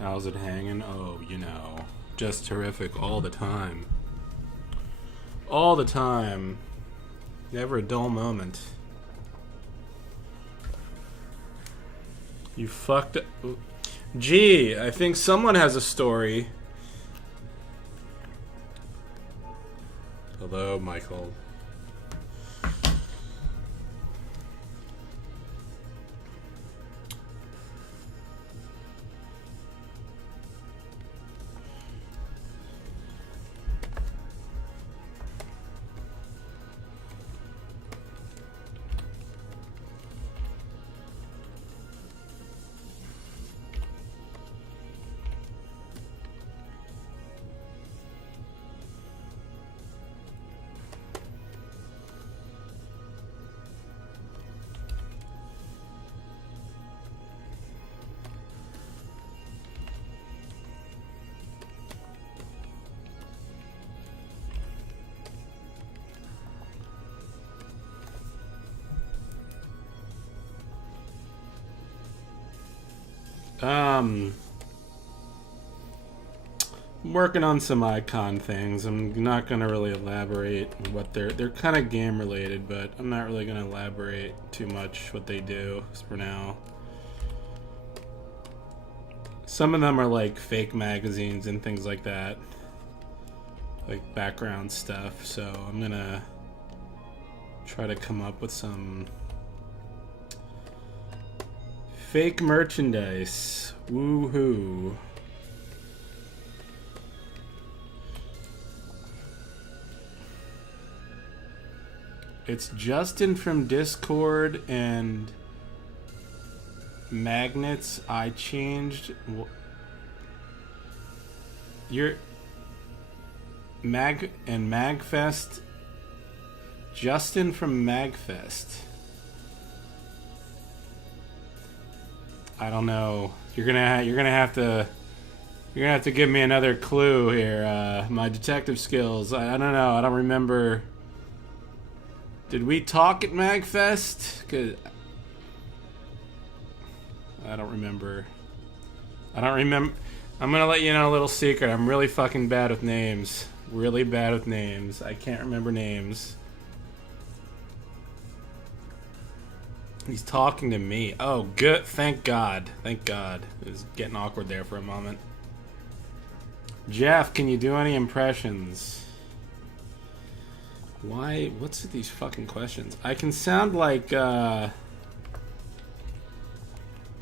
How's it hanging? Oh, you know, just terrific all the time. All the time. Never a dull moment. You fucked up. Gee, I think someone has a story. Hello, Michael. Working on some icon things. I'm not gonna really elaborate what they're kind of game related, but I'm not really gonna elaborate too much what they do for now. Some of them are like fake magazines and things like that, like background stuff. So I'm gonna try to come up with some fake merchandise. Woohoo. It's Justin from Discord and Magnets. I changed your Mag and Magfest. Justin from Magfest. I don't know. You're gonna have to give me another clue here. My detective skills. I don't know. I don't remember. Did we talk at Magfest? 'Cause I don't remember. I'm gonna let you know a little secret. I'm really fucking bad with names. Really bad with names. I can't remember names. He's talking to me. Oh, good. Thank God. Thank God. It was getting awkward there for a moment. Jeff, can you do any impressions? Why? What's with these fucking questions? I can sound like, I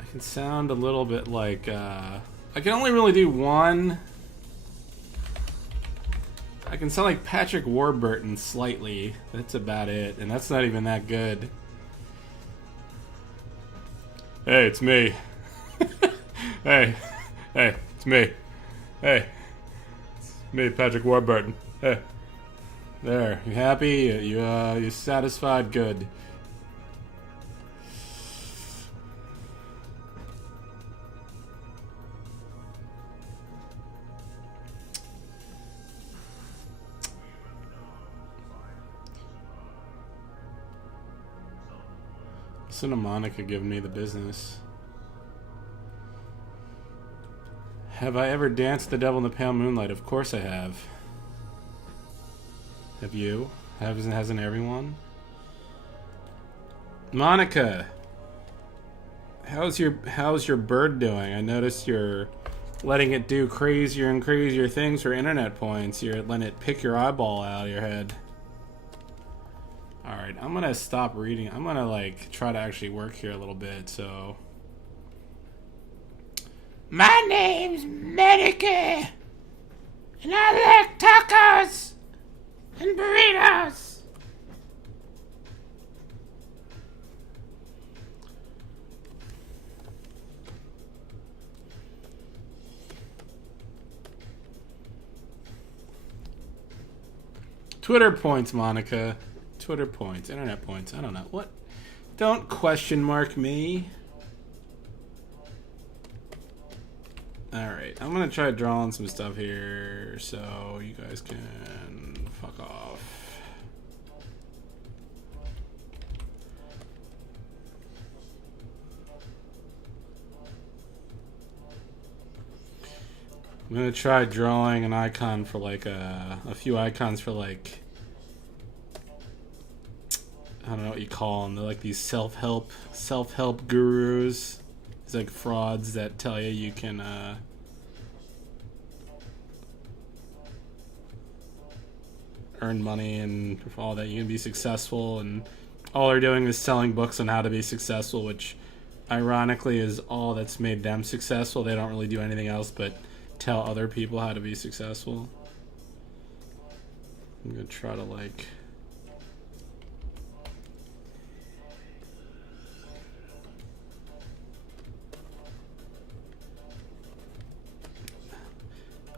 can sound a little bit like, I can only really do one. I can sound like Patrick Warburton slightly. That's about it. And that's not even that good. Hey, it's me. Hey, it's me. Hey, it's me, Patrick Warburton. Hey, there. You happy? You satisfied? Good. Listen to Monica giving me the business. Have I ever danced the devil in the pale moonlight? Of course I have. Have you? Hasn't everyone? Monica, how's your bird doing? I noticed you're letting it do crazier and crazier things for internet points. You're letting it pick your eyeball out of your head. Alright, I'm gonna stop reading. I'm gonna like try to actually work here a little bit, so. My name's Medica, and I like tacos and burritos. Twitter points, Monica. Twitter points, internet points. I don't know. What? Don't question mark me. Alright, I'm gonna try drawing some stuff here so you guys can Fuck off. I'm gonna try drawing an icon for like a few icons for like, I don't know what you call them. They're like these self-help gurus. It's like frauds that tell you can earn money and all that. You can be successful, and all they're doing is selling books on how to be successful, which ironically is all that's made them successful. They don't really do anything else but tell other people how to be successful. I'm gonna try to like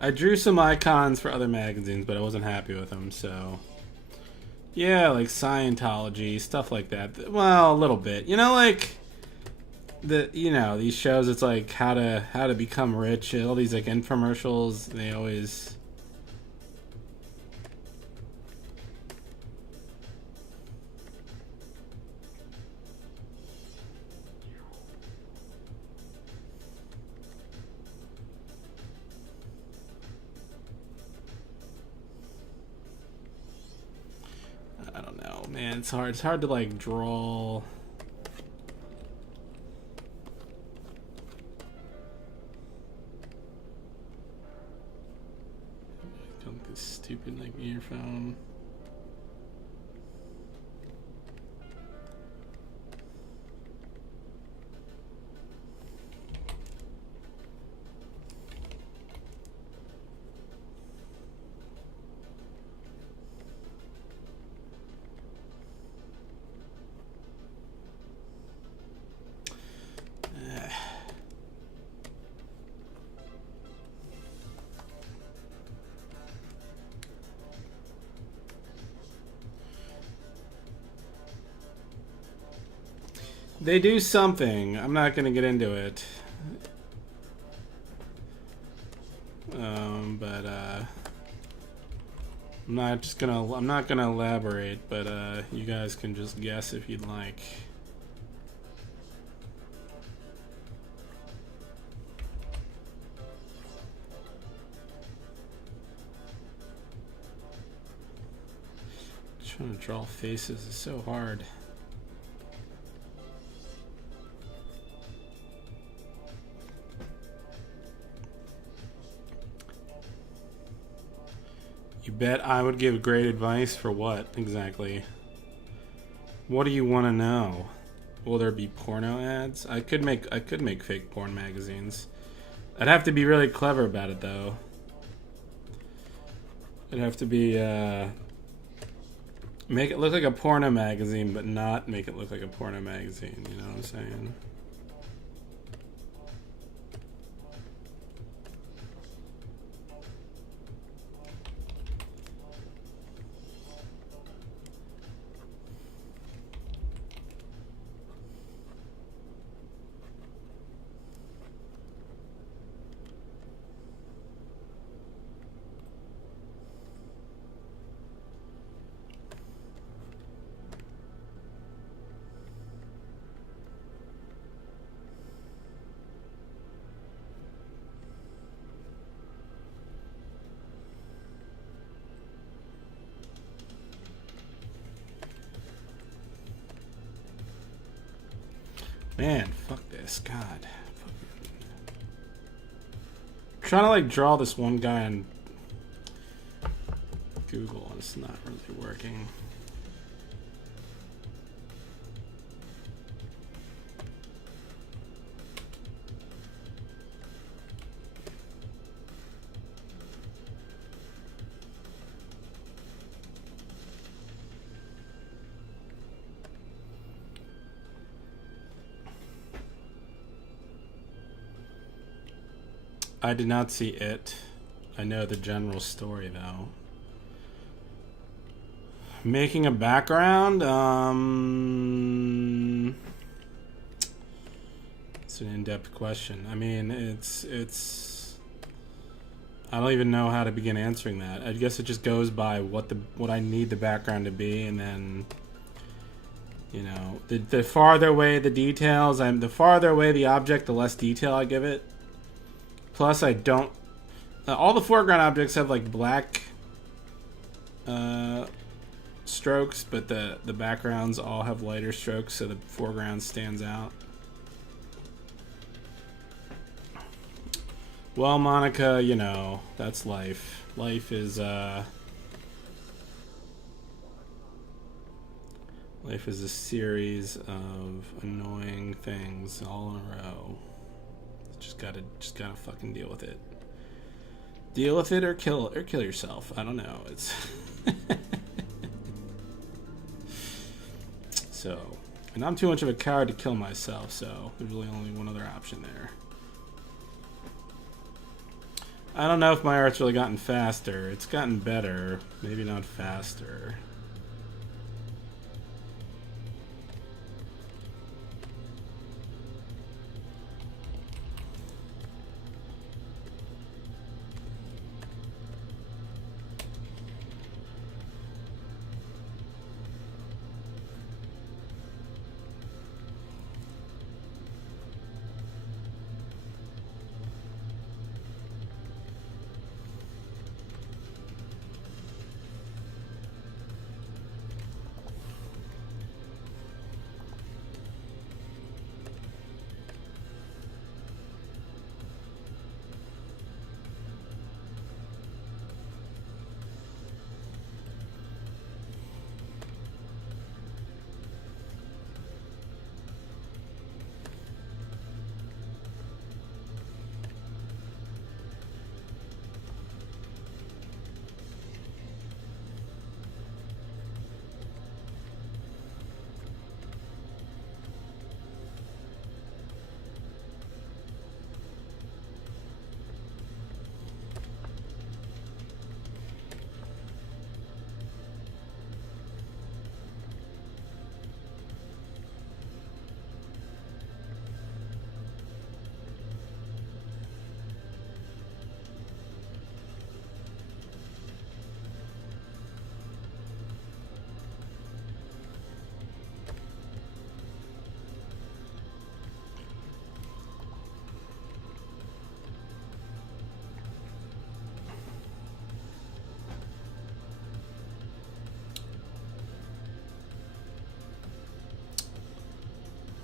I drew some icons for other magazines, but I wasn't happy with them, so yeah, like Scientology, stuff like that. Well, a little bit. You know, like these shows, it's like how to become rich, all these like infomercials, they always I don't know, man. It's hard to like draw. This stupid like earphone. They do something. I'm not gonna get into it. But I'm not gonna elaborate, but you guys can just guess if you'd like. Trying to draw faces is so hard. You bet I would give great advice for what exactly? What do you want to know? Will there be porno ads? I could make fake porn magazines. I'd have to be really clever about it though. It'd have to be make it look like a porno magazine, but not make it look like a porno magazine. You know what I'm saying? Man, fuck this. God. I'm trying to like draw this one guy on Google and it's not really working. I did not see it. I know the general story though. Making a background, it's an in-depth question. I mean, it's I don't even know how to begin answering that. I guess it just goes by what I need the background to be, and then, you know, the farther away the details, the farther away the object, the less detail I give it. Plus, I don't. All the foreground objects have like black strokes, but the backgrounds all have lighter strokes, so the foreground stands out. Well, Monica, you know, that's life. Life is a series of annoying things all in a row. Just gotta fucking deal with it. Deal with it or kill yourself. I don't know. It's so, and I'm too much of a coward to kill myself, so there's really only one other option there. I don't know if my art's really gotten faster. It's gotten better, maybe not faster.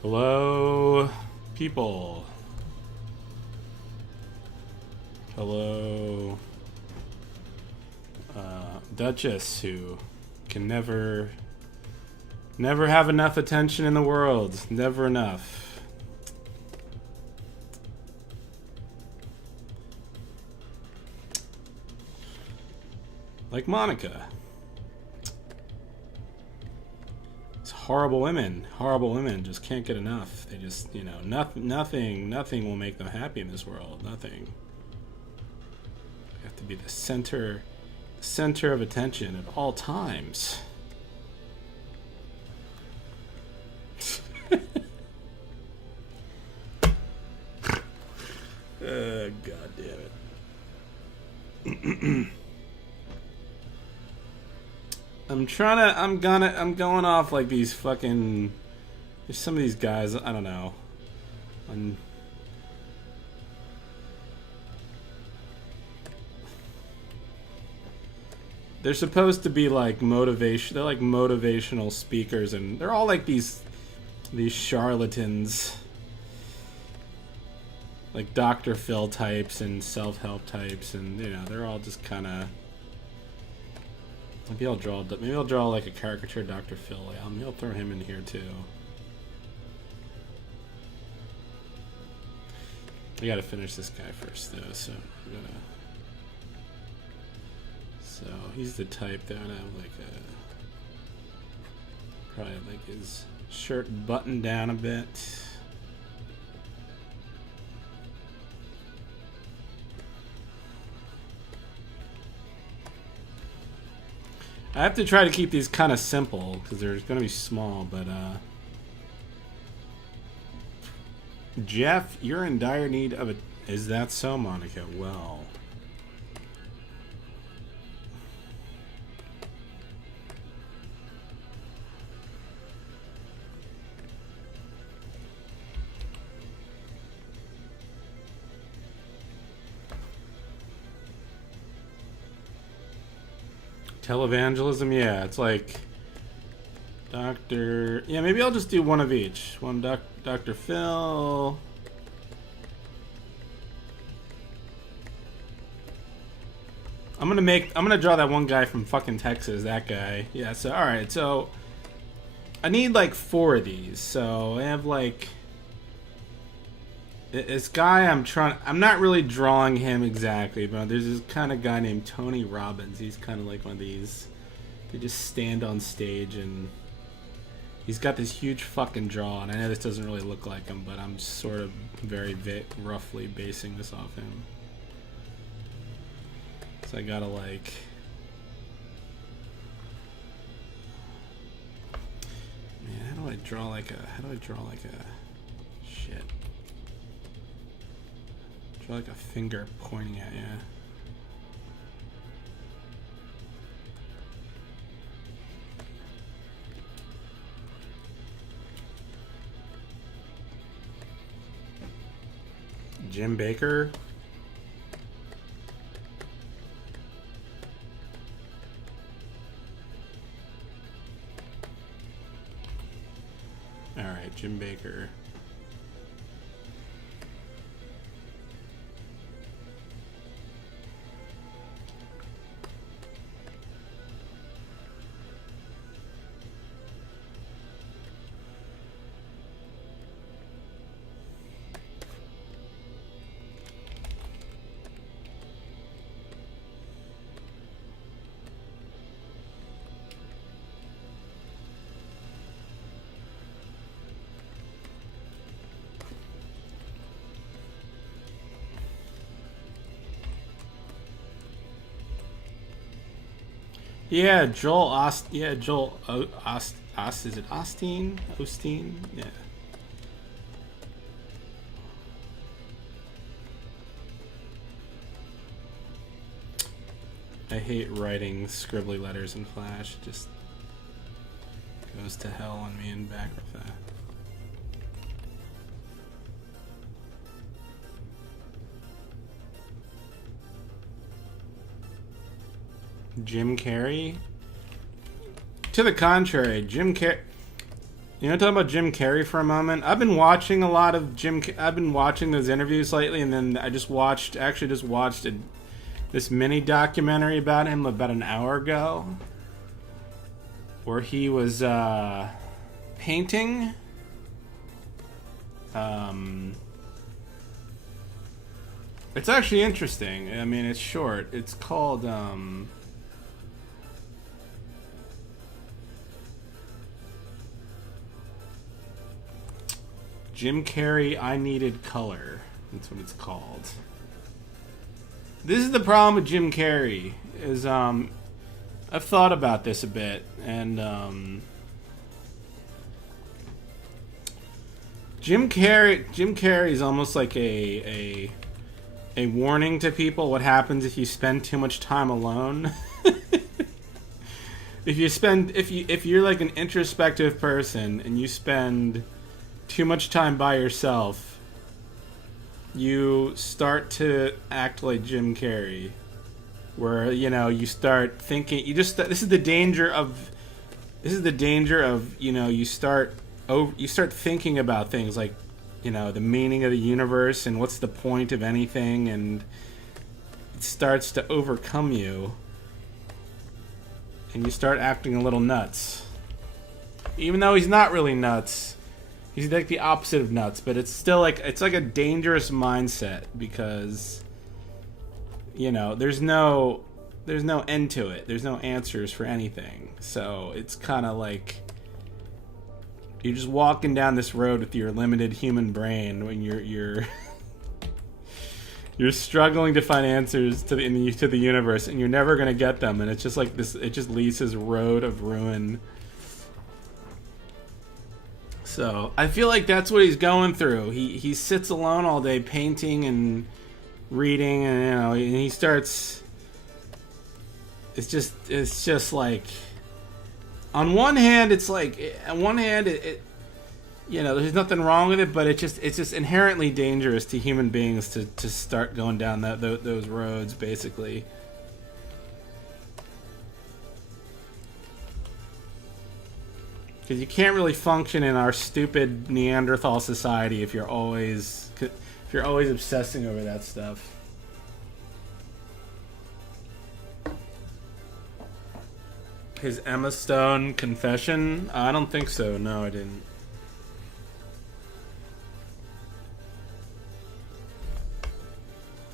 Hello, people. Hello, Duchess, who can never have enough attention in the world. Never enough. Like Monica. Horrible women just can't get enough. They just, you know, nothing will make them happy in this world. Nothing. You have to be the center of attention at all times. God damn it. I'm going off like these fucking, there's some of these guys, I don't know. They're supposed to be like motivation, they're like motivational speakers, and they're all like these charlatans. Like Dr. Phil types and self-help types, and you know, they're all just kind of. Maybe I'll draw like a caricature Dr. Phil. Maybe I'll throw him in here too. I gotta finish this guy first though, so I'm gonna. So he's the type that would have like probably like his shirt buttoned down a bit. I have to try to keep these kind of simple because they're going to be small, but Jeff, you're in dire need of a. Is that so, Monica? Well, Televangelism, yeah, it's like Dr. Yeah, maybe I'll just do one of each. One Dr. Phil. I'm gonna draw that one guy from fucking Texas, that guy. Yeah, so alright, so I need like 4 of these. So I have like this guy I'm not really drawing him exactly, but there's this kind of guy named Tony Robbins. He's kind of like one of these. They just stand on stage and he's got this huge fucking jaw, and I know this doesn't really look like him, but I'm sort of very roughly basing this off him. So I gotta like... Man, how do I draw like a... Shit. Draw like a finger pointing at you. Jim Baker. All right, Jim Baker. Yeah, Joel Ost. Yeah, Joel Ost. Is it Osteen? Osteen? Yeah. I hate writing scribbly letters in Flash. It just goes to hell on me and back with that. Jim Carrey? To the contrary, Jim Carrey... You know, talking about Jim Carrey for a moment? I've been watching a lot of I've been watching those interviews lately, and then I just watched this mini documentary about him about an hour ago, where he was painting. It's actually interesting. I mean, it's short. It's called Jim Carrey, I Needed Color. That's what it's called. This is the problem with Jim Carrey, is I've thought about this a bit, and Jim Carrey is almost like a warning to people what happens if you spend too much time alone. if you're like an introspective person and you spend too much time by yourself, you start to act like Jim Carrey, where, you know, you start thinking, this is the danger of, you know, you start thinking about things like, you know, the meaning of the universe and what's the point of anything, and it starts to overcome you, and you start acting a little nuts, even though he's not really nuts. He's like the opposite of nuts, but it's still like, it's like a dangerous mindset, because, you know, there's no end to it. There's no answers for anything. So it's kind of like you're just walking down this road with your limited human brain when you're struggling to find answers to the universe, and you're never gonna get them. And it's just like this. It just leads this road of ruin. So I feel like that's what he's going through. He sits alone all day painting and reading, and, you know, and he starts. It's just like, on one hand, it's like, it you know, there's nothing wrong with it, but it's just inherently dangerous to human beings to start going down those roads, basically. Because you can't really function in our stupid Neanderthal society if you're always obsessing over that stuff. His Emma Stone confession? I don't think so. No, I didn't.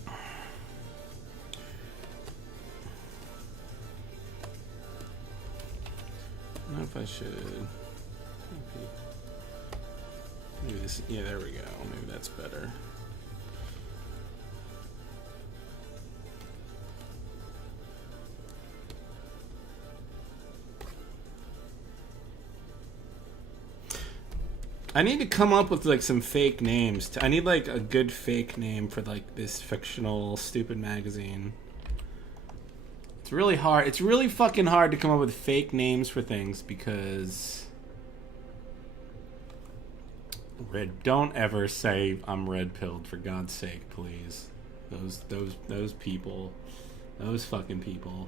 I don't know if I should. Maybe this. Yeah, there we go. Maybe that's better. I need to come up with like some fake names. I need like a good fake name for like this fictional stupid magazine. It's really hard. It's really fucking hard to come up with fake names for things because don't ever say I'm red pilled, for God's sake, please. Those people. Those fucking people.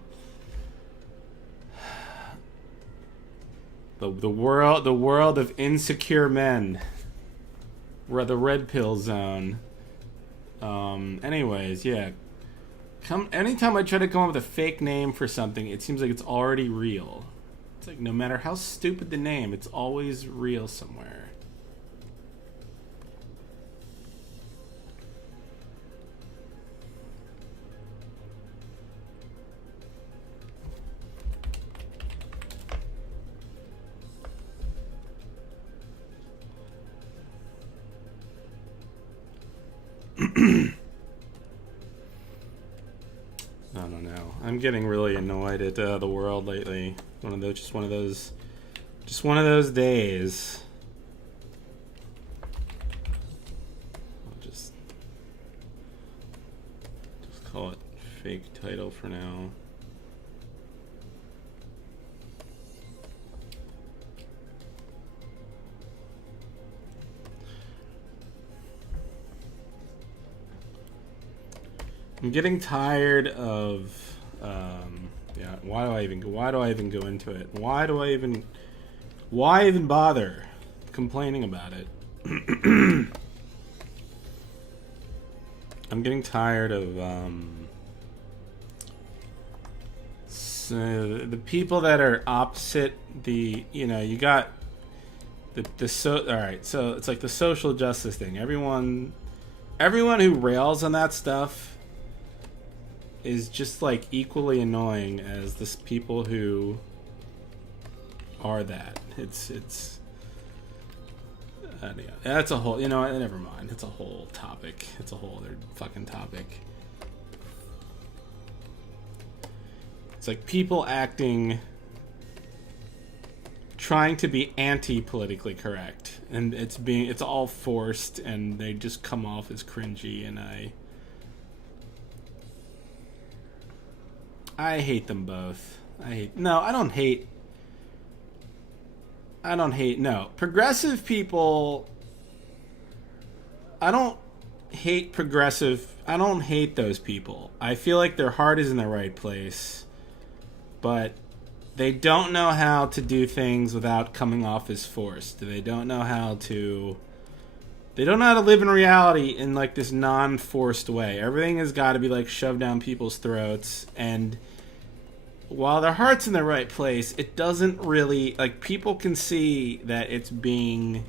The world of insecure men. We're the red pill zone. Anyways, yeah. Anytime I try to come up with a fake name for something, it seems like it's already real. It's like no matter how stupid the name, it's always real somewhere. I don't know. I'm getting really annoyed at the world lately. Just one of those days. I'll just call it fake title for now. I'm getting tired of, yeah. Why do I even go into it? Why even bother complaining about it? I'm getting tired of the people that are opposite the. You got all right. So it's like the social justice thing. Everyone who rails on that stuff is just like equally annoying as the people who are that. It's yeah, that's a whole, never mind. It's a whole topic. It's a whole other fucking topic. It's like people trying to be anti-politically correct, and it's all forced, and they just come off as cringy, and I hate them both. I don't hate. No. Progressive people. I don't hate those people. I feel like their heart is in the right place, but they don't know how to do things without coming off as forced. They don't know how to live in reality in like this non-forced way. Everything has got to be like shoved down people's throats, and while their heart's in the right place, it doesn't really, like, people can see that it's being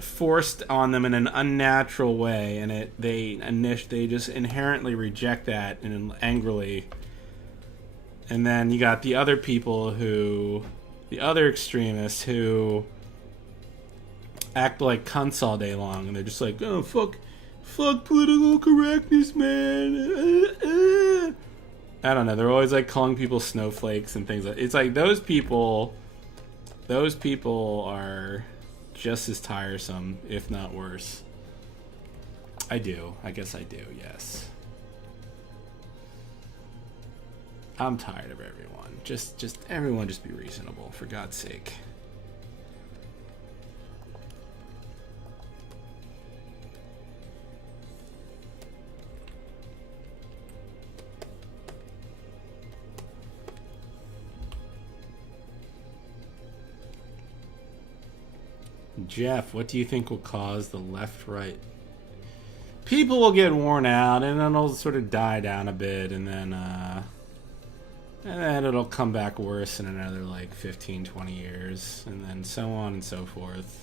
forced on them in an unnatural way, and they just inherently reject that and angrily. And then you got the other extremists who act like cunts all day long, and they're just like, oh, fuck political correctness, man. I don't know. They're always like calling people snowflakes and things like. It's like those people are just as tiresome, if not worse. I guess I do. Yes. I'm tired of everyone. Just everyone, just be reasonable, for God's sake. Jeff, what do you think will cause the left-right? People will get worn out, and then it'll sort of die down a bit, and then it'll come back worse in another, like, 15, 20 years, and then so on and so forth.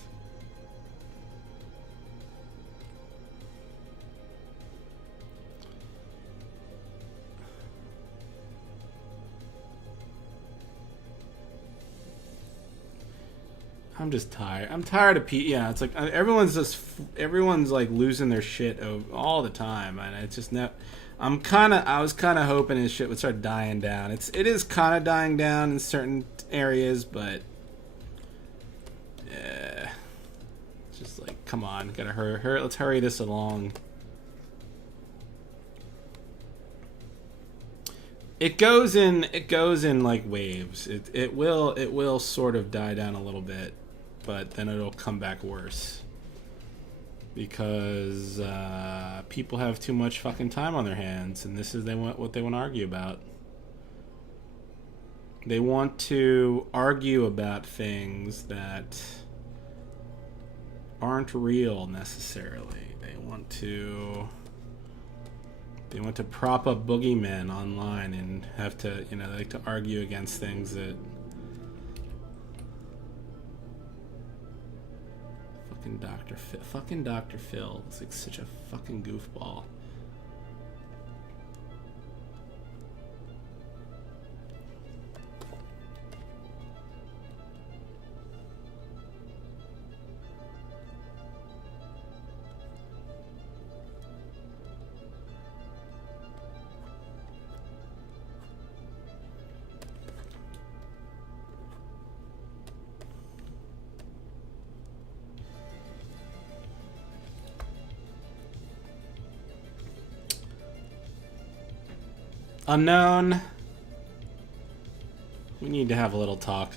I'm just tired. I'm tired of yeah. It's like everyone's like losing their shit all the time, and it's just not. I was kind of hoping his shit would start dying down. It is kind of dying down in certain areas, but yeah, it's just like, come on, gotta hurry. Let's hurry this along. It goes in like waves. It will sort of die down a little bit, but then it'll come back worse because people have too much fucking time on their hands, and this is what they want to argue about. They want to argue about things that aren't real necessarily. They want to prop up boogeymen online and have to, they like to argue against things that fucking Dr. Phil is like such a fucking goofball. Unknown. We need to have a little talk,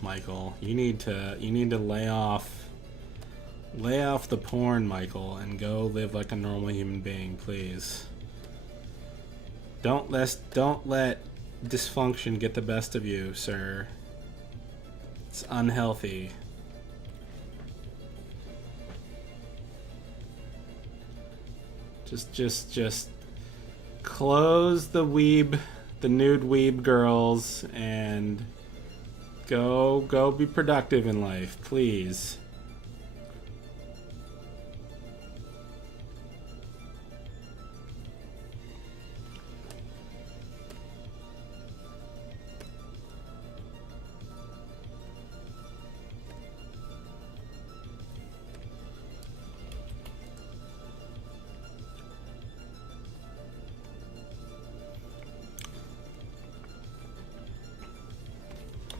Michael. You need to lay off the porn, Michael, and go live like a normal human being, please. Don't let dysfunction get the best of you, sir. It's unhealthy. Just close the nude weeb girls and go be productive in life, please.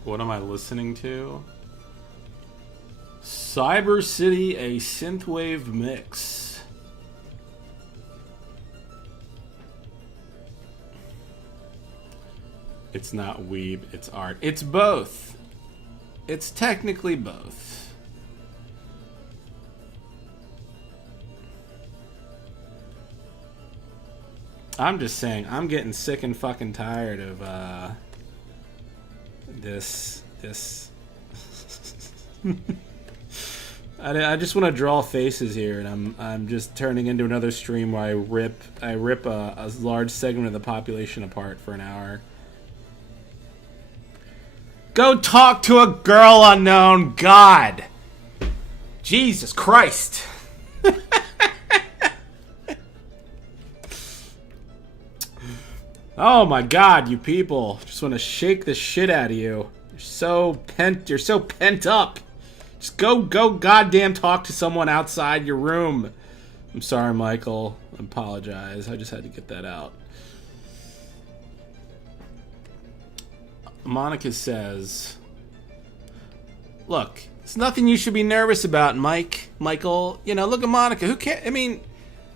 What am I listening to? Cyber City, a synthwave mix. It's not weeb, it's art. It's both. It's technically both. I'm just saying, I'm getting sick and fucking tired of this I just want to draw faces here, and I'm just turning into another stream where I rip a large segment of the population apart for an hour. Go talk to a girl, unknown. God, Jesus Christ. Oh my God, you people. Just want to shake the shit out of you. You're so pent up. Just go goddamn talk to someone outside your room. I'm sorry, Michael. I apologize. I just had to get that out. Monica says, look, it's nothing you should be nervous about, Michael. Look at Monica. Who cares? I mean,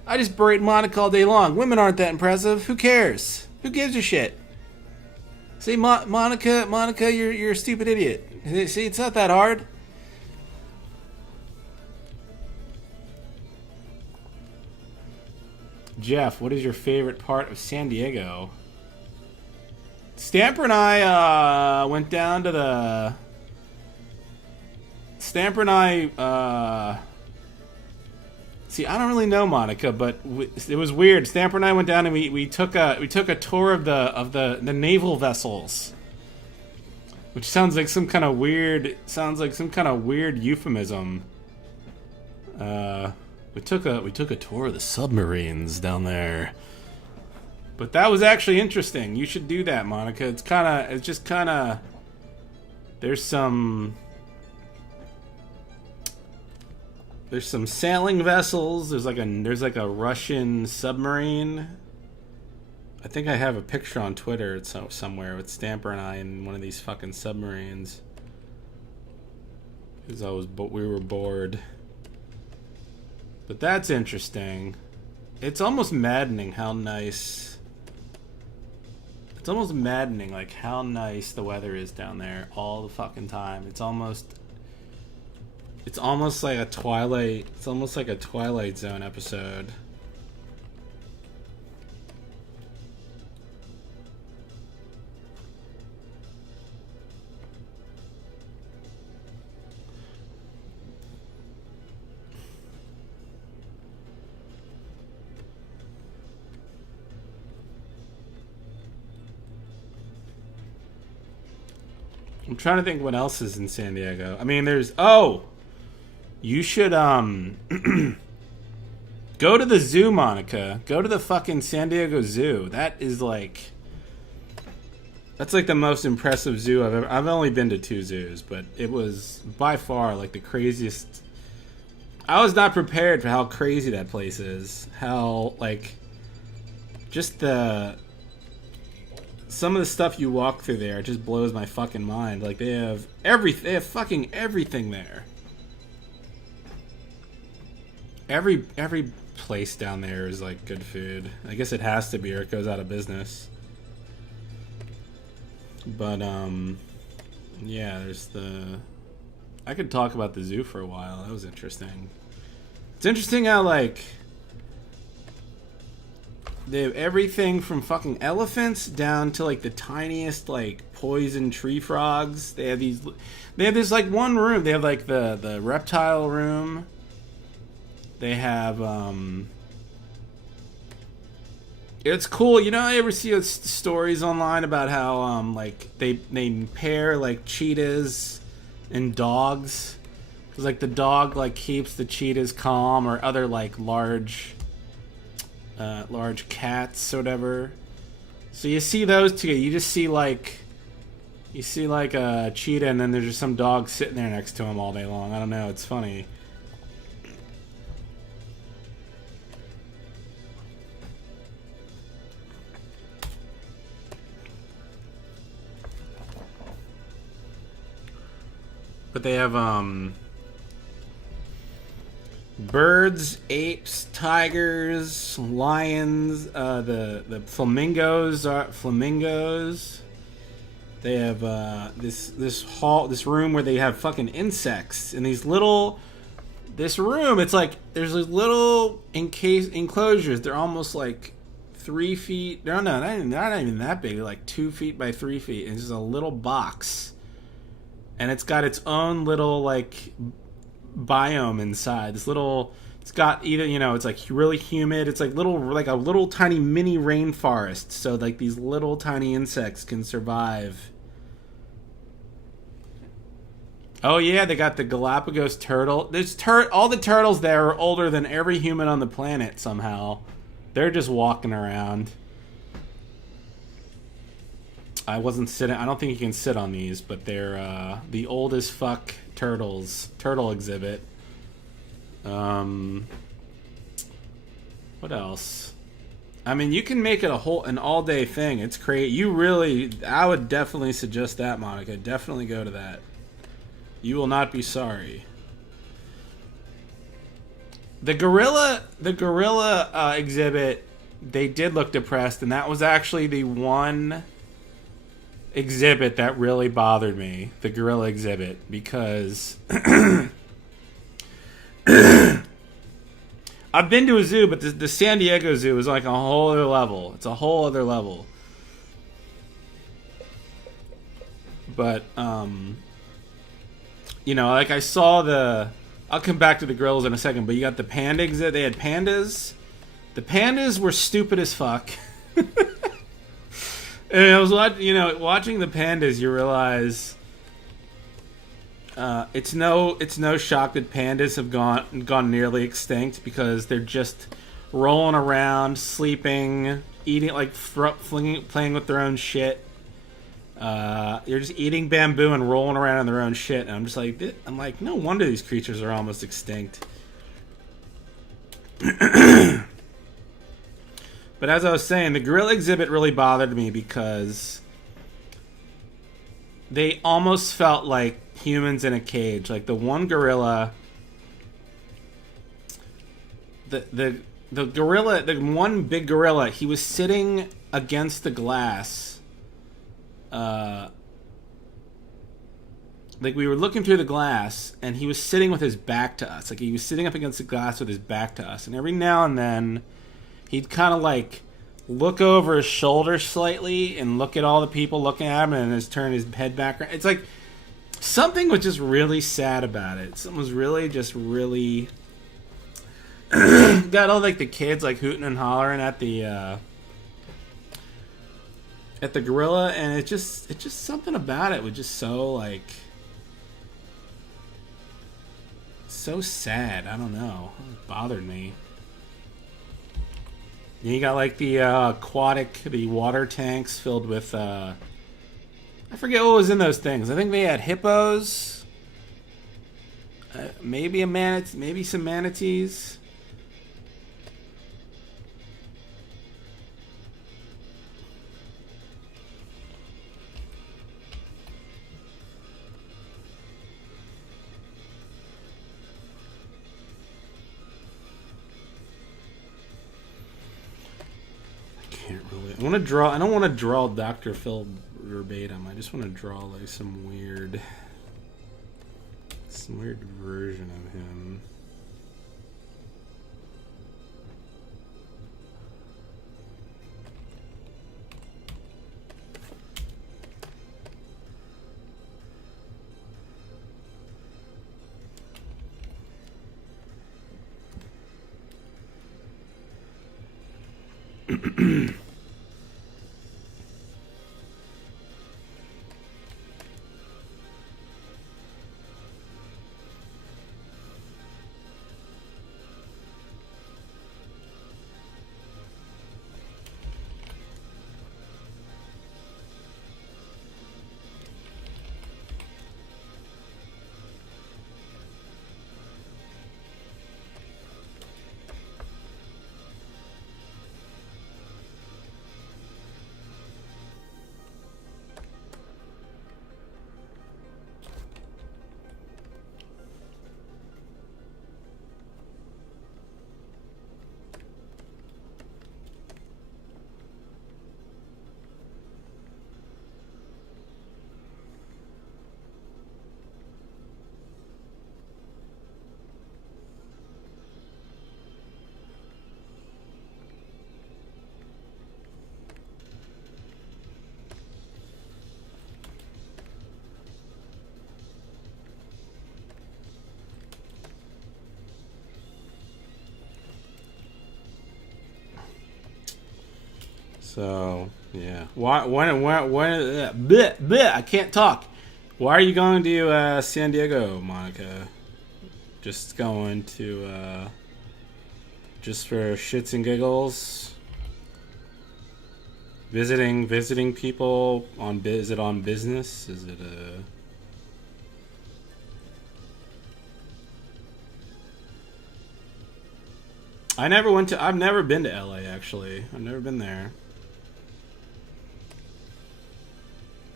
I just berate Monica all day long. Women aren't that impressive. Who cares? Who gives a shit? See, Monica, you're a stupid idiot. See, it's not that hard. Jeff, what is your favorite part of San Diego? Stamper and I went down to the Stamper and I, see, I don't really know Monica, but it was weird. Stamper and I went down and we took a tour of the naval vessels, which sounds like some kind of weird euphemism. We took a tour of the submarines down there, but that was actually interesting. You should do that, Monica. It's just kind of there's some sailing vessels. There's like a Russian submarine. I think I have a picture on Twitter. It's somewhere with Stamper and I in one of these fucking submarines. Because we were bored. But that's interesting. It's almost maddening how nice. It's almost maddening, like how nice the weather is down there all the fucking time. It's almost like a Twilight. It's almost like a Twilight Zone episode. I'm trying to think what else is in San Diego. I mean, you should go to the zoo, Monica. Go to the fucking San Diego Zoo. That's like the most impressive zoo I've ever. I've only been to 2 zoos, but it was by far like the craziest. I was not prepared for how crazy that place is. How like just some of the stuff you walk through there just blows my fucking mind. Like they have fucking everything there. Every place down there is like good food. I guess it has to be or it goes out of business. But yeah, I could talk about the zoo for a while. That was interesting. It's interesting how like they have everything from fucking elephants down to like the tiniest like poison tree frogs. They have this like one room. They have like the reptile room. They have it's cool. You know, I ever see stories online about how like they pair like cheetahs and dogs. Cause like the dog like keeps the cheetahs calm, or other like large cats or whatever. So you see those two. You just see like a cheetah, and then there's just some dog sitting there next to him all day long. I don't know. It's funny. But they have birds, apes, tigers, lions. The flamingos are flamingos. They have this room where they have fucking insects and these little. This room, it's like there's these little enclosures. They're almost like 3 feet. No, not even that big. They're like 2 feet by 3 feet. And it's just a little box. And it's got its own little like biome inside. It's got either, it's like really humid. It's like a little tiny mini rainforest. So like these little tiny insects can survive. Oh yeah, they got the Galapagos turtle. All the turtles there are older than every human on the planet somehow. They're just walking around. I wasn't sitting. I don't think you can sit on these, but they're the oldest fuck turtle exhibit. What else? I mean, you can make it an all day thing. It's crazy. I would definitely suggest that, Monica. Definitely go to that. You will not be sorry. The gorilla exhibit, they did look depressed, and that was actually the one exhibit that really bothered me, the gorilla exhibit, because I've been to a zoo, but the San Diego Zoo is like a whole other level. It's a whole other level. But you know, like I saw the. I'll come back to the gorillas in a second, but you got the panda exhibit. They had pandas. The pandas were stupid as fuck. And I was watching the pandas. You realize it's no shock that pandas have gone nearly extinct because they're just rolling around, sleeping, eating, like playing with their own shit. They're just eating bamboo and rolling around in their own shit. And I'm like, no wonder these creatures are almost extinct. But as I was saying, the gorilla exhibit really bothered me because they almost felt like humans in a cage. Like the one gorilla, the gorilla, the one big gorilla, he was sitting against the glass. Like we were looking through the glass, and he was sitting with his back to us. Like he was sitting up against the glass with his back to us, and every now and then he'd kind of like look over his shoulder slightly and look at all the people looking at him, and then turn his head back around. It's like something was just really sad about it. Something was really just really got all like the kids like hooting and hollering at the gorilla, and it's just something about it was just so like so sad. I don't know. It bothered me. Then you got like the the water tanks filled with I forget what was in those things. I think they had hippos, maybe maybe some manatees. I want to draw. I don't want to draw Dr. Phil verbatim. I just want to draw like some weird version of him. So yeah, I can't talk. Why are you going to San Diego, Monica? Just going to just for shits and giggles? Visiting people on is it on business? Is it a I've never been to LA actually. I've never been there.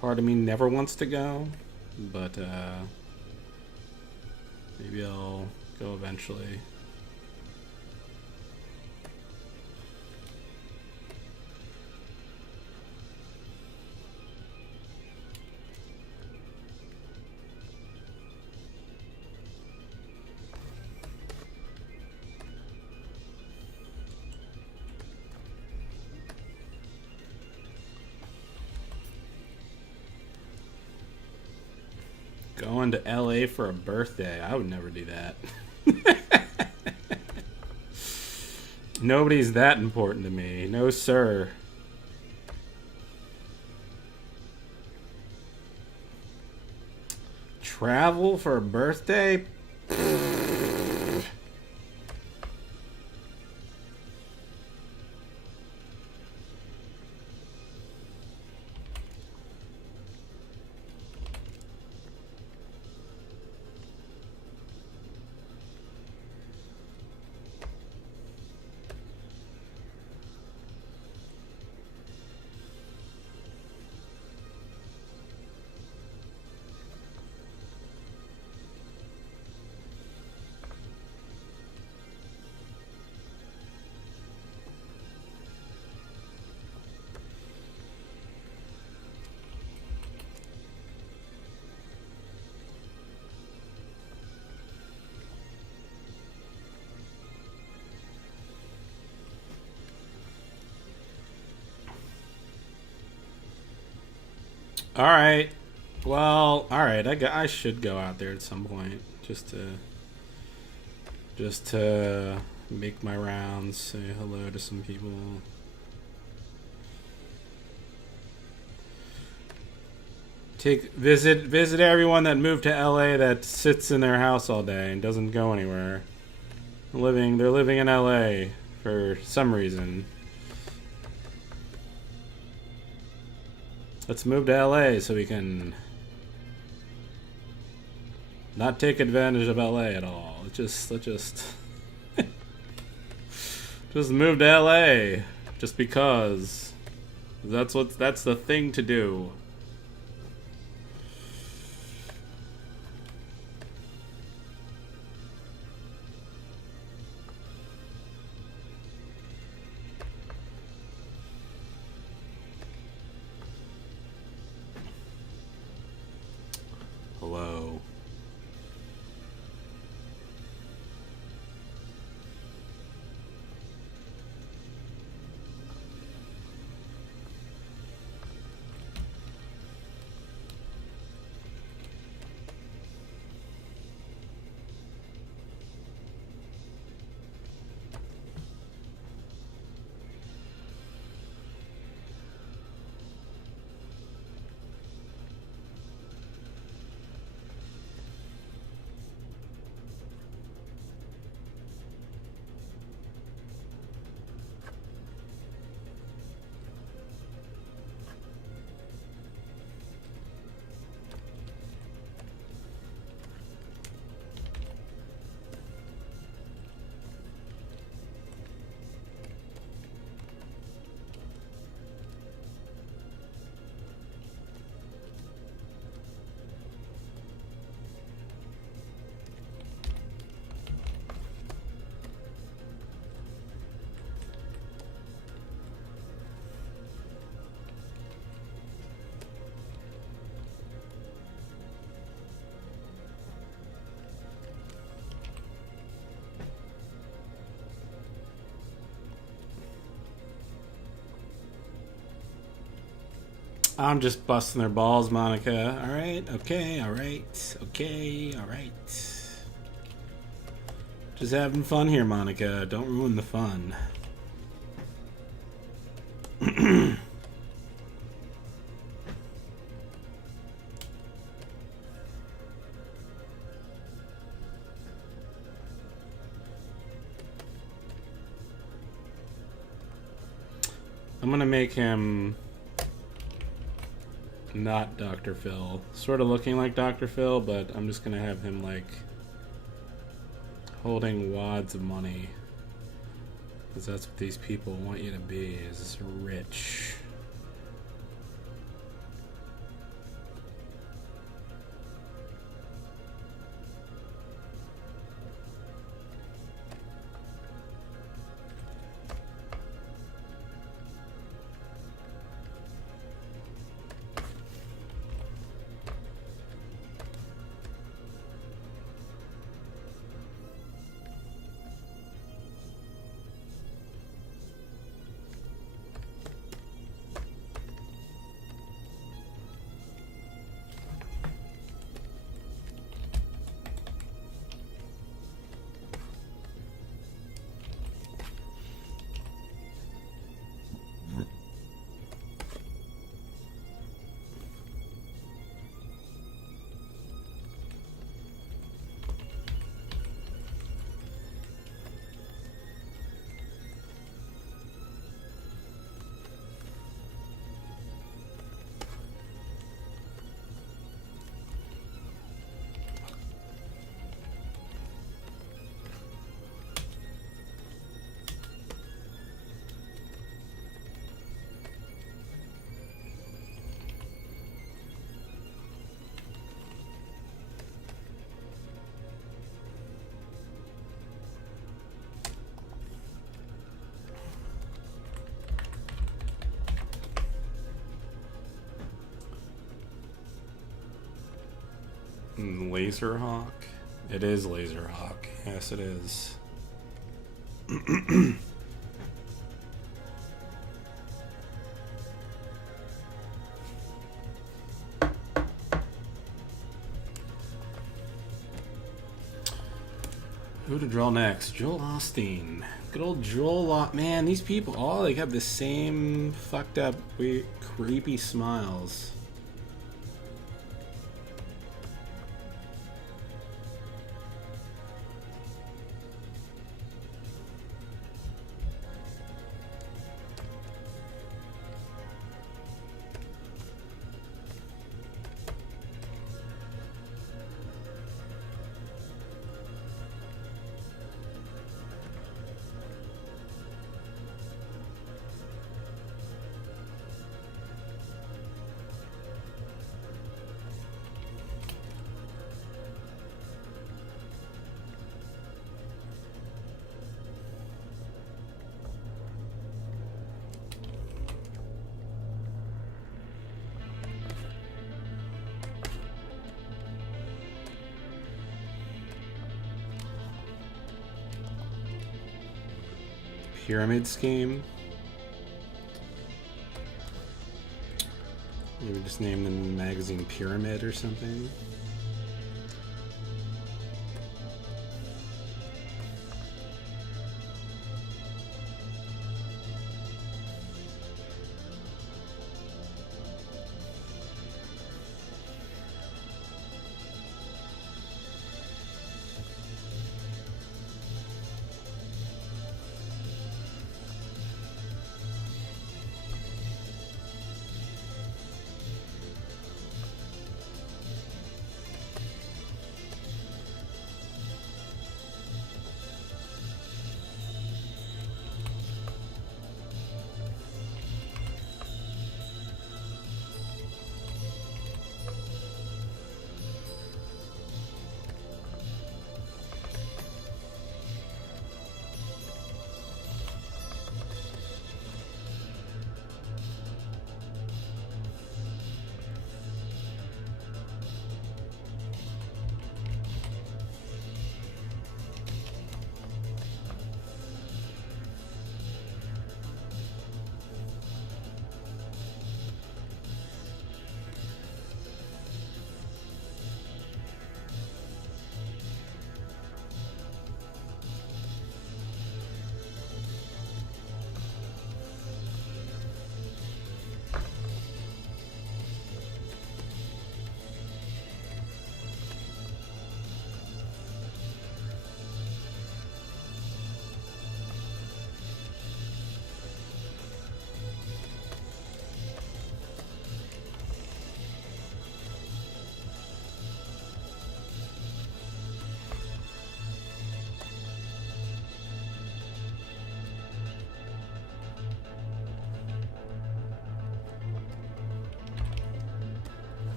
Part of me never wants to go, but maybe I'll go eventually. Going to LA for a birthday. I would never do that. Nobody's that important to me. No, sir. Travel for a birthday? All right. Well, all right. I should go out there at some point just to make my rounds, say hello to some people. Visit everyone that moved to LA that sits in their house all day and doesn't go anywhere. They're living in LA for some reason. Let's move to LA so we can not take advantage of LA at all. Let's just move to LA just because that's the thing to do. Hello. I'm just busting their balls, Monica. All right, okay, all right, okay, all right. Just having fun here, Monica. Don't ruin the fun. I'm gonna make him not Dr. Phil. Sort of looking like Dr. Phil, but I'm just gonna have him like holding wads of money. Because that's what these people want you to be, is rich. Laserhawk. It is Laserhawk. Yes, it is. Who to draw next? Joel Osteen. Good old Joel. Man, these people all like have the same fucked up, weird, creepy smiles. Pyramid scheme. Maybe just name the magazine Pyramid or something.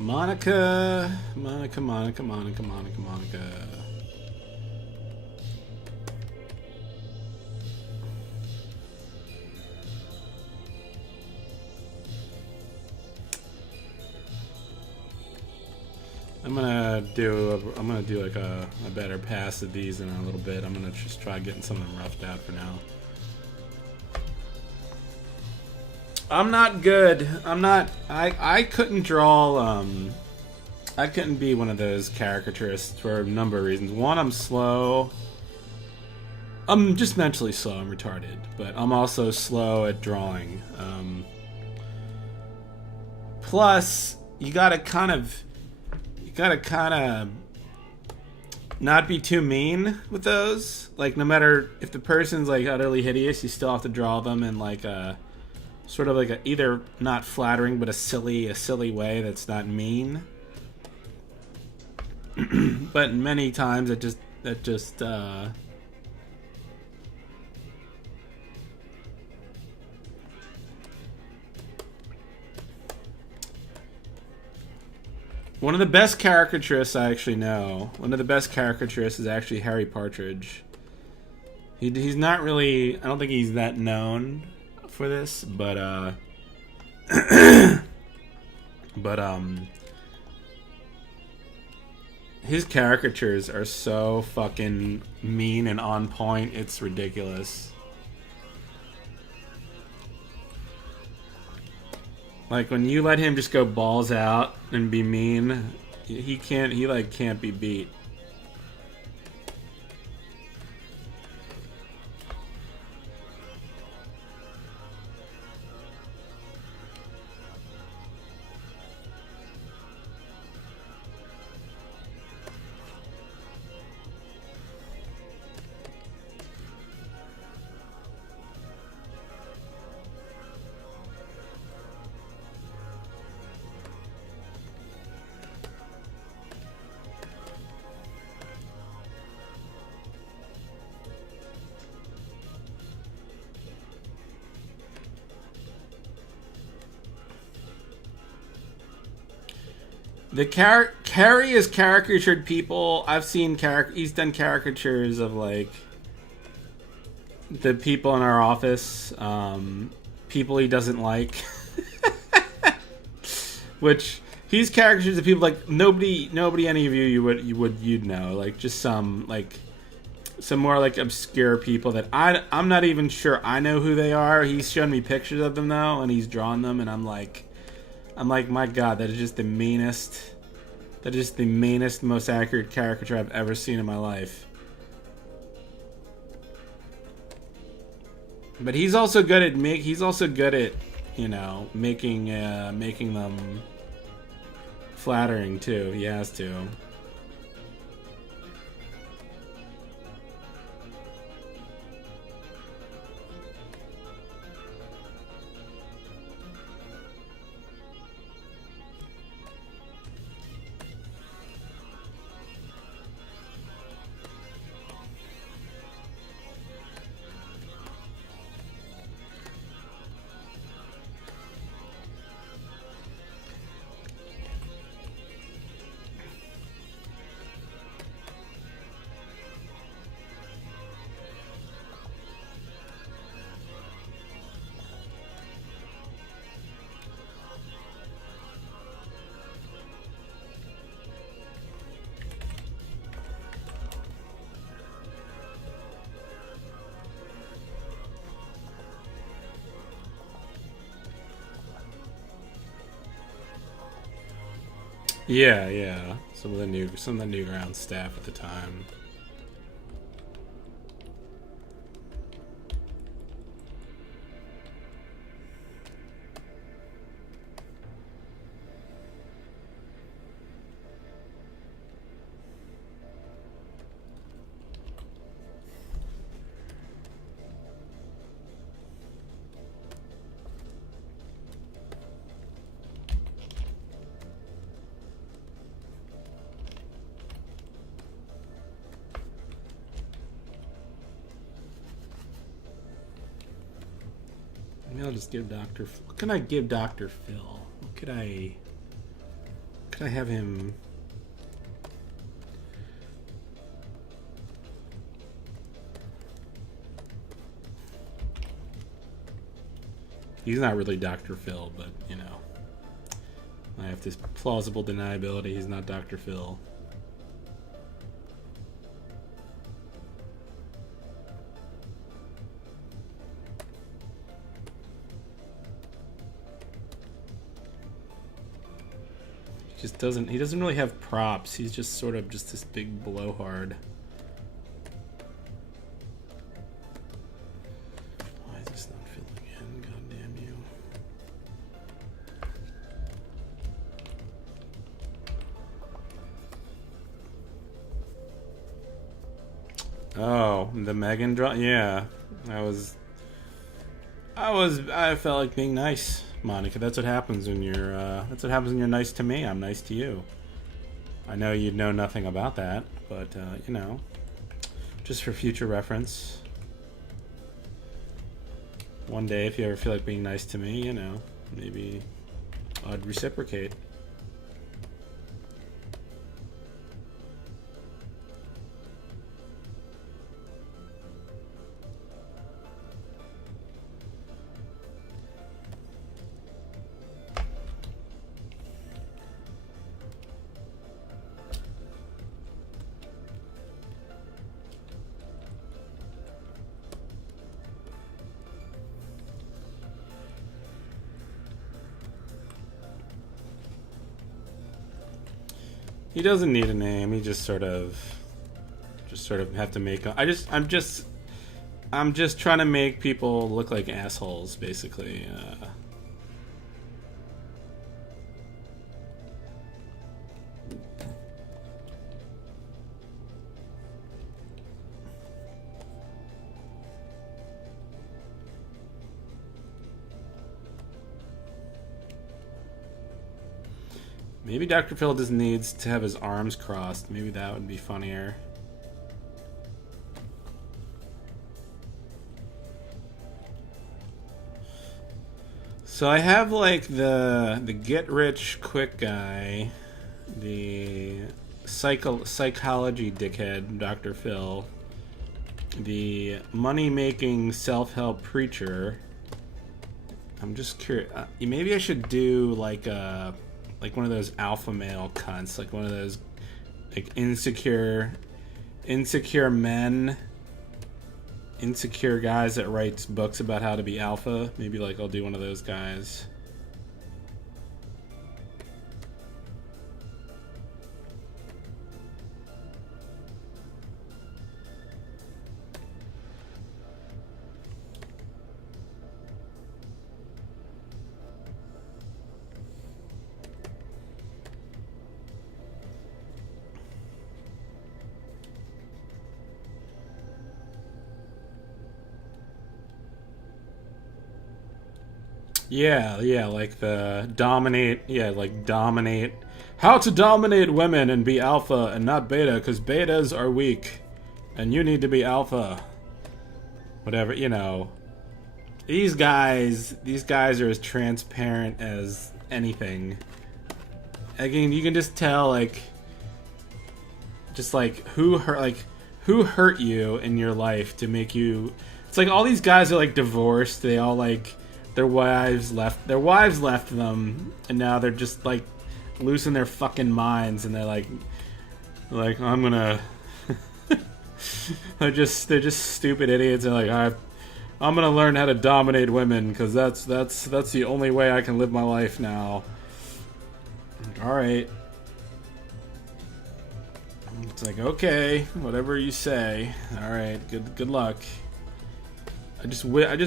Monica. I'm gonna do like a better pass of these in a little bit. I'm gonna just try getting something roughed out for now. I'm not good. I couldn't draw. I couldn't be one of those caricaturists for a number of reasons. One, I'm slow. I'm just mentally slow. I'm retarded, but I'm also slow at drawing. Plus, you gotta kind of not be too mean with those. Like, no matter if the person's like utterly hideous, you still have to draw them in like a sort of like a, either not flattering but a silly way that's not mean. But many times it just one of the best caricaturists I actually know. One of the best caricaturists is actually Harry Partridge. He's not really. I don't think he's that known for this, but his caricatures are so fucking mean and on point. It's ridiculous. Like when you let him just go balls out and be mean, he can't. He like can't be beat. The Carrie is caricatured people. I've seen he's done caricatures of like the people in our office, people he doesn't like, which he's caricatures of people like nobody any of you'd know, like just some more like obscure people that I'm not even sure I know who they are. He's shown me pictures of them though, and he's drawn them, and I'm like, my God, that is just the meanest, most accurate caricature I've ever seen in my life. But he's also good at you know, making them flattering too. He has to. Yeah. Some of the Newground staff at the time. Maybe I'll just give Dr. What can I give Dr. Phil? What could I have him? He's not really Dr. Phil, but you know, I have this plausible deniability. He's not Dr. Phil. He doesn't really have props. He's just sort of just this big blowhard. Why is this not filling in? God damn you. Oh, the Megan draw? Yeah. That was I felt like being nice, Monica. That's what happens when you're. That's what happens when you're nice to me. I'm nice to you. I know you'd know nothing about that, but you know, just for future reference. One day, if you ever feel like being nice to me, you know, maybe I'd reciprocate. He doesn't need a name. He just sort of have to make. I'm just trying to make people look like assholes, basically. Maybe Dr. Phil just needs to have his arms crossed. Maybe that would be funnier. So I have like the get rich quick guy, the psychology dickhead, Dr. Phil, the money making self-help preacher. I'm just curious. Maybe I should do like one of those alpha male cunts, like one of those like insecure men, insecure guys that writes books about how to be alpha. Maybe like I'll do one of those guys. Yeah, like the dominate, like dominate. How to dominate women and be alpha and not beta, because betas are weak. And you need to be alpha. Whatever, you know. These guys are as transparent as anything. Again, you can just tell, like, just like who hurt you in your life to make you. It's like all these guys are like divorced. They all like their wives left them, and now they're just like losing their fucking minds, and they're like I'm gonna. they're just stupid idiots. They're like I'm gonna learn how to dominate women because that's the only way I can live my life now. All right. It's like, okay, whatever you say. All right, good luck. I just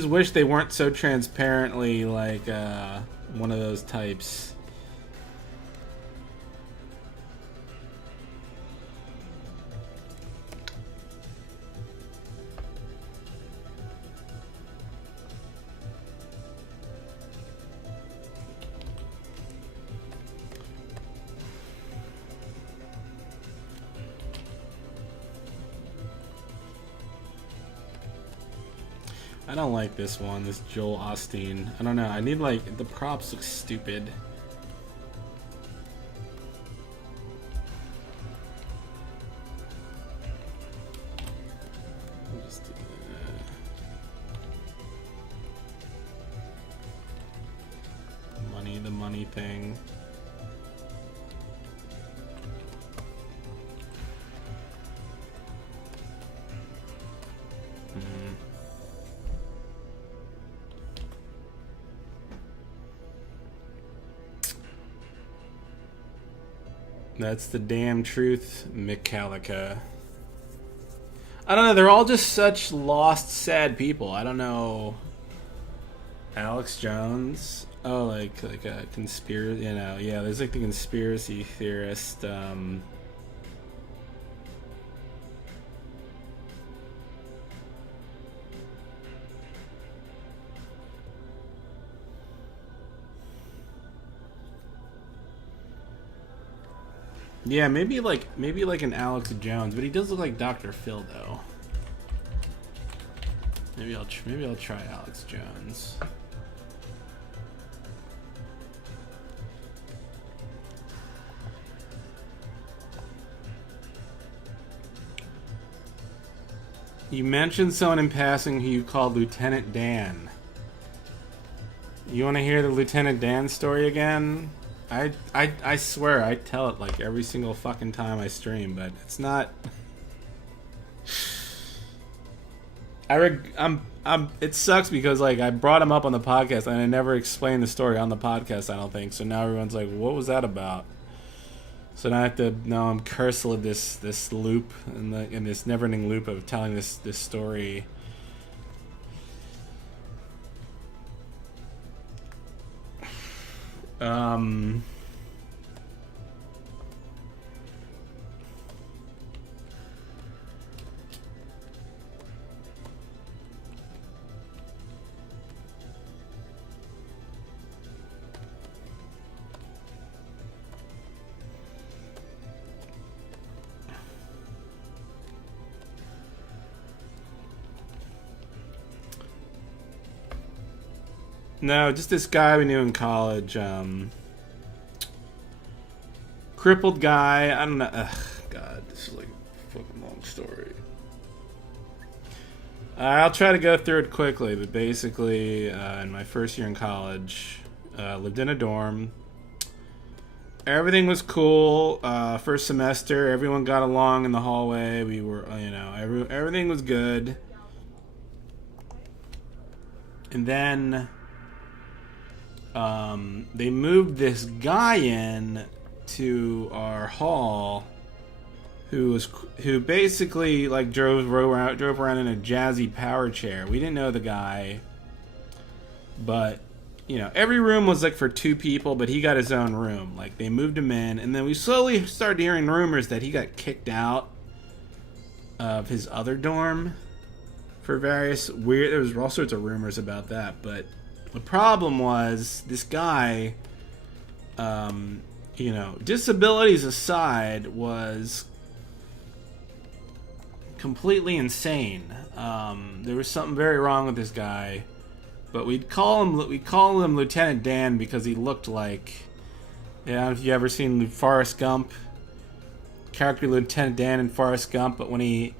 wish they weren't so transparently like one of those types. I don't like this one, this Joel Osteen. I don't know. I need like the props look stupid. Just do that. The money thing. That's the damn truth, Metallica. I don't know, they're all just such lost, sad people. I don't know. Alex Jones. Oh, like a conspiracy, you know, yeah, there's like the conspiracy theorist, Yeah, maybe like an Alex Jones, but he does look like Dr. Phil though. Maybe I'll try Alex Jones. You mentioned someone in passing who you called Lieutenant Dan. You want to hear the Lieutenant Dan story again? I swear I tell it like every single fucking time I stream, but it's not. It sucks because like I brought him up on the podcast and I never explained the story on the podcast. I don't think so. Now everyone's like, "What was that about?" So now I have to. Now I'm cursed with this loop in this never-ending loop of telling this story. No, just this guy we knew in college. Crippled guy. I don't know. Ugh, God, this is like a fucking long story. I'll try to go through it quickly, but basically, in my first year in college, lived in a dorm. Everything was cool. First semester, everyone got along in the hallway. We were, everything was good. And then they moved this guy in to our hall who basically like drove around in a jazzy power chair. We didn't know the guy, but every room was like for two people, but he got his own room. Like they moved him in, and then we slowly started hearing rumors that he got kicked out of his other dorm for various weird. There was all sorts of rumors about that, but the problem was this guy, disabilities aside, was completely insane. There was something very wrong with this guy, but we'd call him Lieutenant Dan because he looked like, if you ever seen Forrest Gump, character Lieutenant Dan in Forrest Gump, but when he,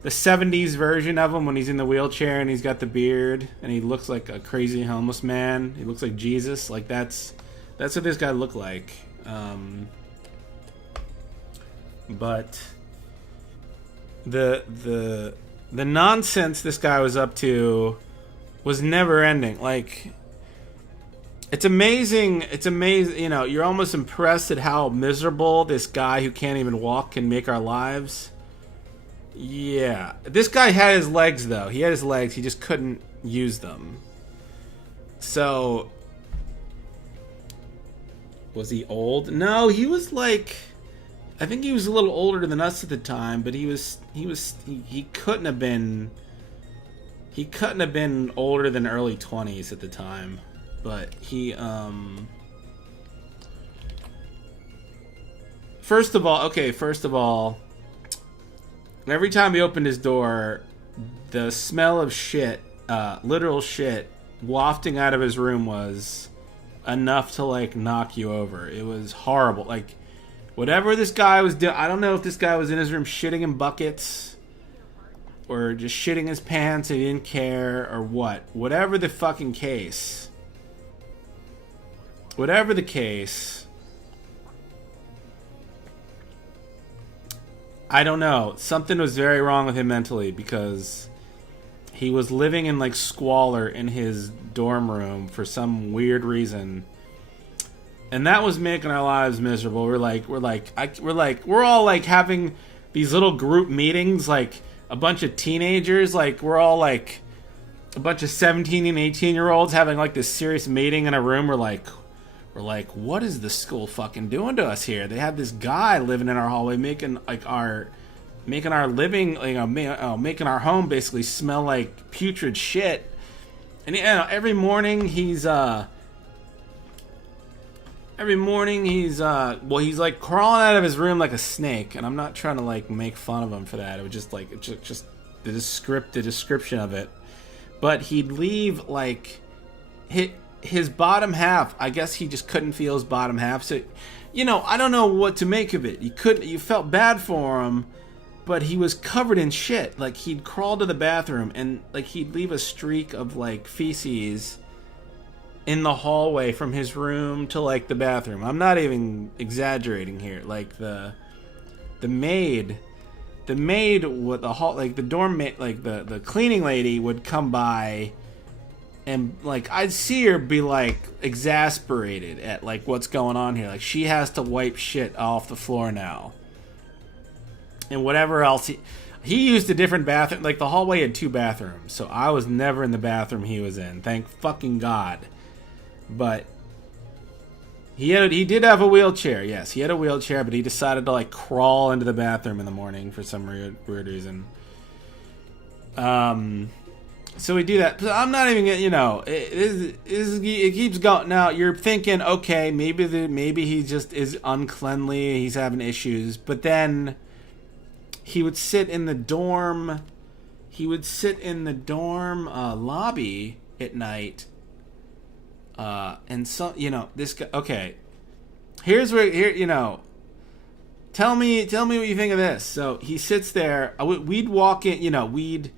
the 70s version of him when he's in the wheelchair and he's got the beard and he looks like a crazy homeless man. He looks like Jesus. Like that's what this guy looked like. But the nonsense this guy was up to was never ending. Like it's amazing. You're almost impressed at how miserable this guy who can't even walk can make our lives. Yeah. This guy had his legs, though. He had his legs. He just couldn't use them. So, was he old? No, he was like, I think he was a little older than us at the time, but he couldn't have been older than early 20s at the time. But he, First of all, every time he opened his door, the smell of shit, literal shit, wafting out of his room was enough to, like, knock you over. It was horrible. Like, whatever this guy was doing, I don't know if this guy was in his room shitting in buckets or just shitting his pants and he didn't care or what. Whatever the case, I don't know. Something was very wrong with him mentally because he was living in like squalor in his dorm room for some weird reason, and that was making our lives miserable. We're all like having these little group meetings, like a bunch of teenagers, like we're all like a bunch of 17 and 18-year-olds having like this serious meeting in a room. We're like, what is the school fucking doing to us here? They have this guy living in our hallway, making our living, making our home basically smell like putrid shit. And every morning he's Every morning he's he's like crawling out of his room like a snake, and I'm not trying to like make fun of him for that. It was just like just the description of it. But he'd leave like his bottom half. I guess he just couldn't feel his bottom half. So, you know, I don't know what to make of it. You felt bad for him, but he was covered in shit. Like he'd crawl to the bathroom and like he'd leave a streak of like feces in the hallway from his room to like the bathroom. I'm not even exaggerating here. Like the maid with the hall, like the dorm maid, like the cleaning lady would come by, and like I'd see her be like exasperated at like what's going on here. Like she has to wipe shit off the floor now, and whatever else he used a different bathroom. Like the hallway had 2 bathrooms, so I was never in the bathroom he was in. Thank fucking God. But he did have a wheelchair. Yes, he had a wheelchair, but he decided to like crawl into the bathroom in the morning for some weird reason. So we do that. But I'm not even gonna, you know, it keeps going. Now you're thinking, okay, maybe he just is uncleanly. He's having issues. But then he would sit in the dorm. Lobby at night. And so, you know, this guy, okay, you know, tell me what you think of this. So he sits there, we'd walk in, you know, we'd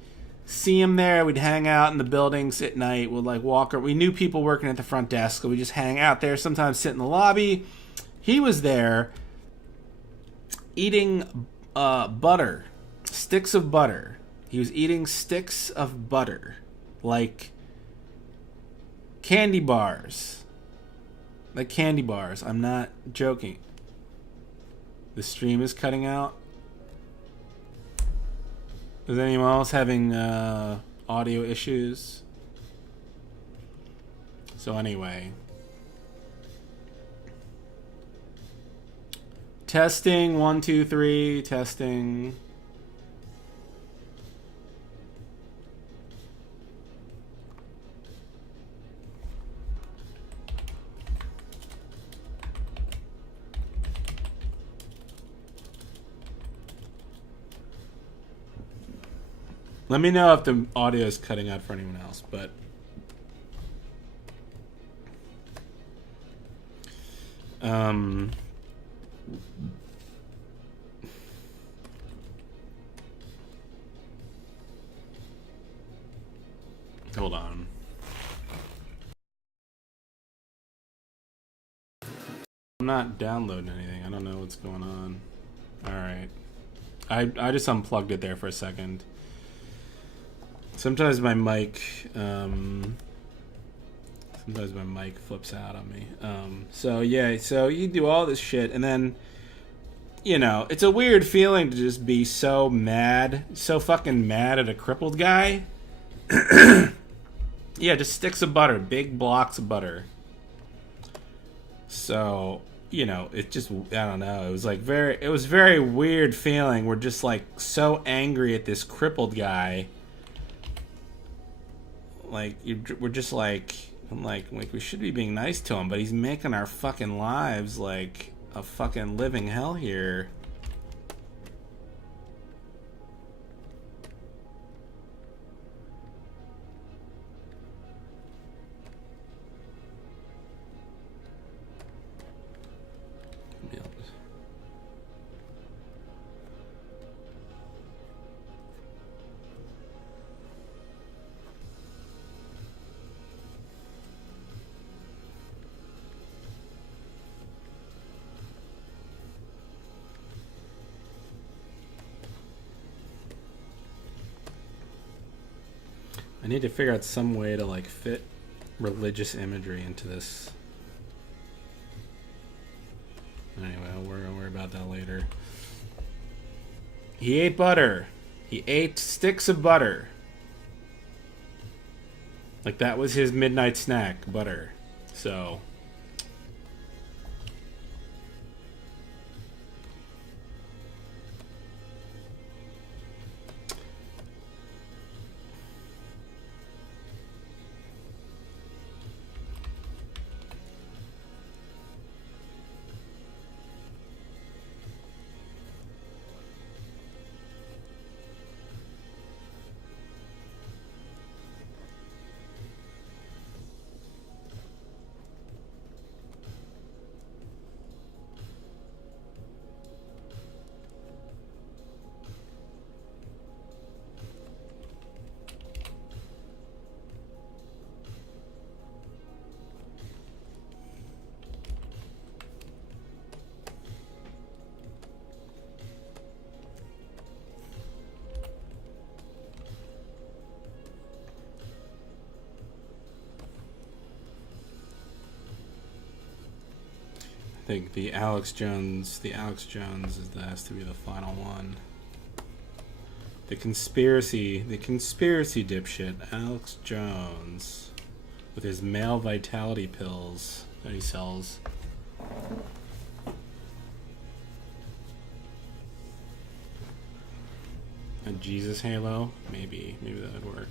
see him there, we'd hang out in the buildings at night, we'd like walk, we knew people working at the front desk, so we just hang out there, sometimes sit in the lobby. He was there eating butter, sticks of butter. He was eating sticks of butter, like candy bars. Like candy bars. I'm not joking. The stream is cutting out. Is anyone else having audio issues? So anyway. Testing. 1, 2, 3. Testing. Let me know if the audio is cutting out for anyone else, but hold on. I'm not downloading anything. I don't know what's going on. All right. I just unplugged it there for a second. Sometimes my mic flips out on me. So yeah, so you do all this shit, and then, you know, it's a weird feeling to just be so mad, so fucking mad at a crippled guy. Yeah, just sticks of butter, big blocks of butter. So, you know, it just, I don't know, it was very weird feeling. We're just like so angry at this crippled guy. Like, we're just like, I'm like we should be being nice to him, but he's making our fucking lives like a fucking living hell here. I need to figure out some way to like fit religious imagery into this. Anyway, we're gonna worry about that later. He ate butter. He ate sticks of butter. Like that was his midnight snack, butter. So think the Alex Jones has to be the final one. The conspiracy dipshit, Alex Jones, with his male vitality pills that he sells. A Jesus halo, maybe that would work.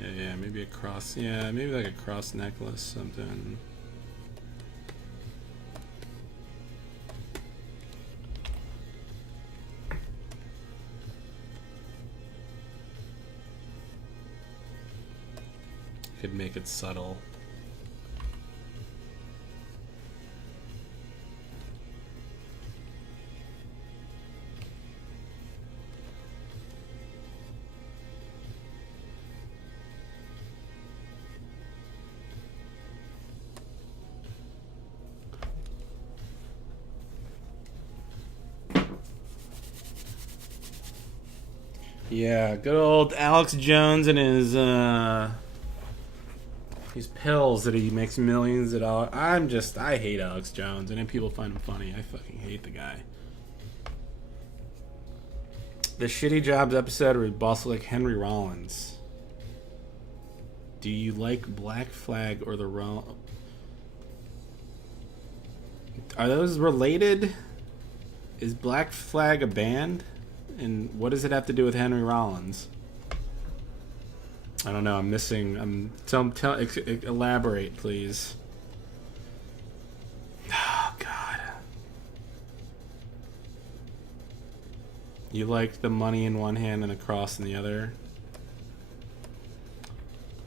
Yeah, maybe a cross. Yeah, maybe like a cross necklace, something. Could make it subtle. Yeah, good old Alex Jones and his pills that he makes millions of dollars. I hate Alex Jones, and then people find him funny. I fucking hate the guy. The Shitty Jobs episode with boss like Henry Rollins. Do you like Black Flag or the Are those related? Is Black Flag a band? And what does it have to do with Henry Rollins? I don't know. I'm missing. Elaborate, please. Oh God. You like the money in one hand and a cross in the other?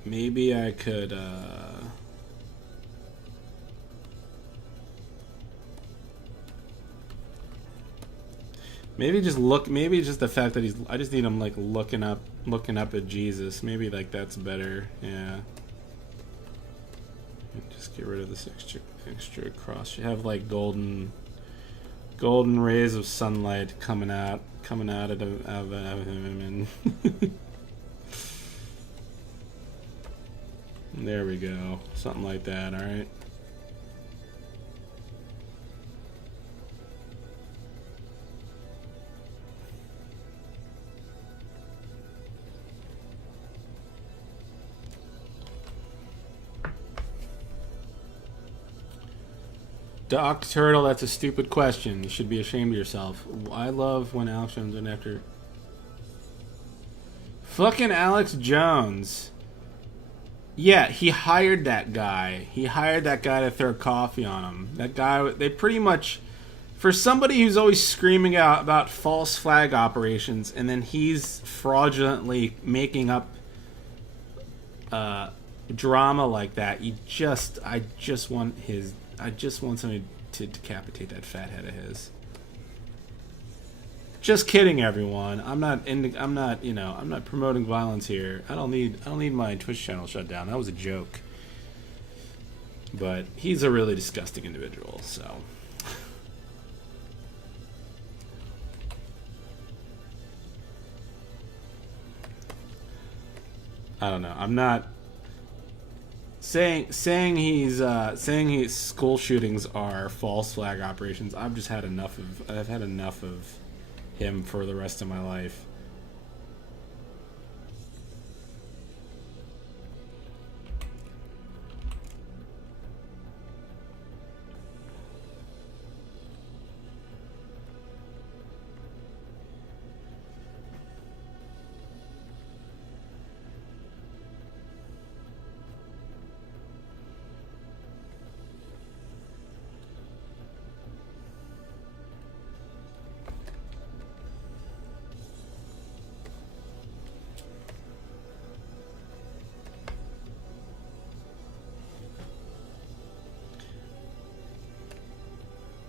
Maybe I could. Maybe just the fact that I just need him like looking up at Jesus. Maybe like that's better. Yeah. Just get rid of this extra cross. You have like golden rays of sunlight coming out of him, and there we go. Something like that. All right. Doc Turtle, that's a stupid question. You should be ashamed of yourself. I love when Alex Jones went after... Fucking Alex Jones. Yeah, he hired that guy. He hired that guy to throw coffee on him. That guy, they pretty much... For somebody who's always screaming out about false flag operations, and then he's fraudulently making up drama like that, I just want somebody to decapitate that fat head of his. Just kidding, everyone. I'm not promoting violence here. I don't need my Twitch channel shut down. That was a joke. But he's a really disgusting individual, so. I don't know. I'm not saying his school shootings are false flag operations. I've had enough of him for the rest of my life.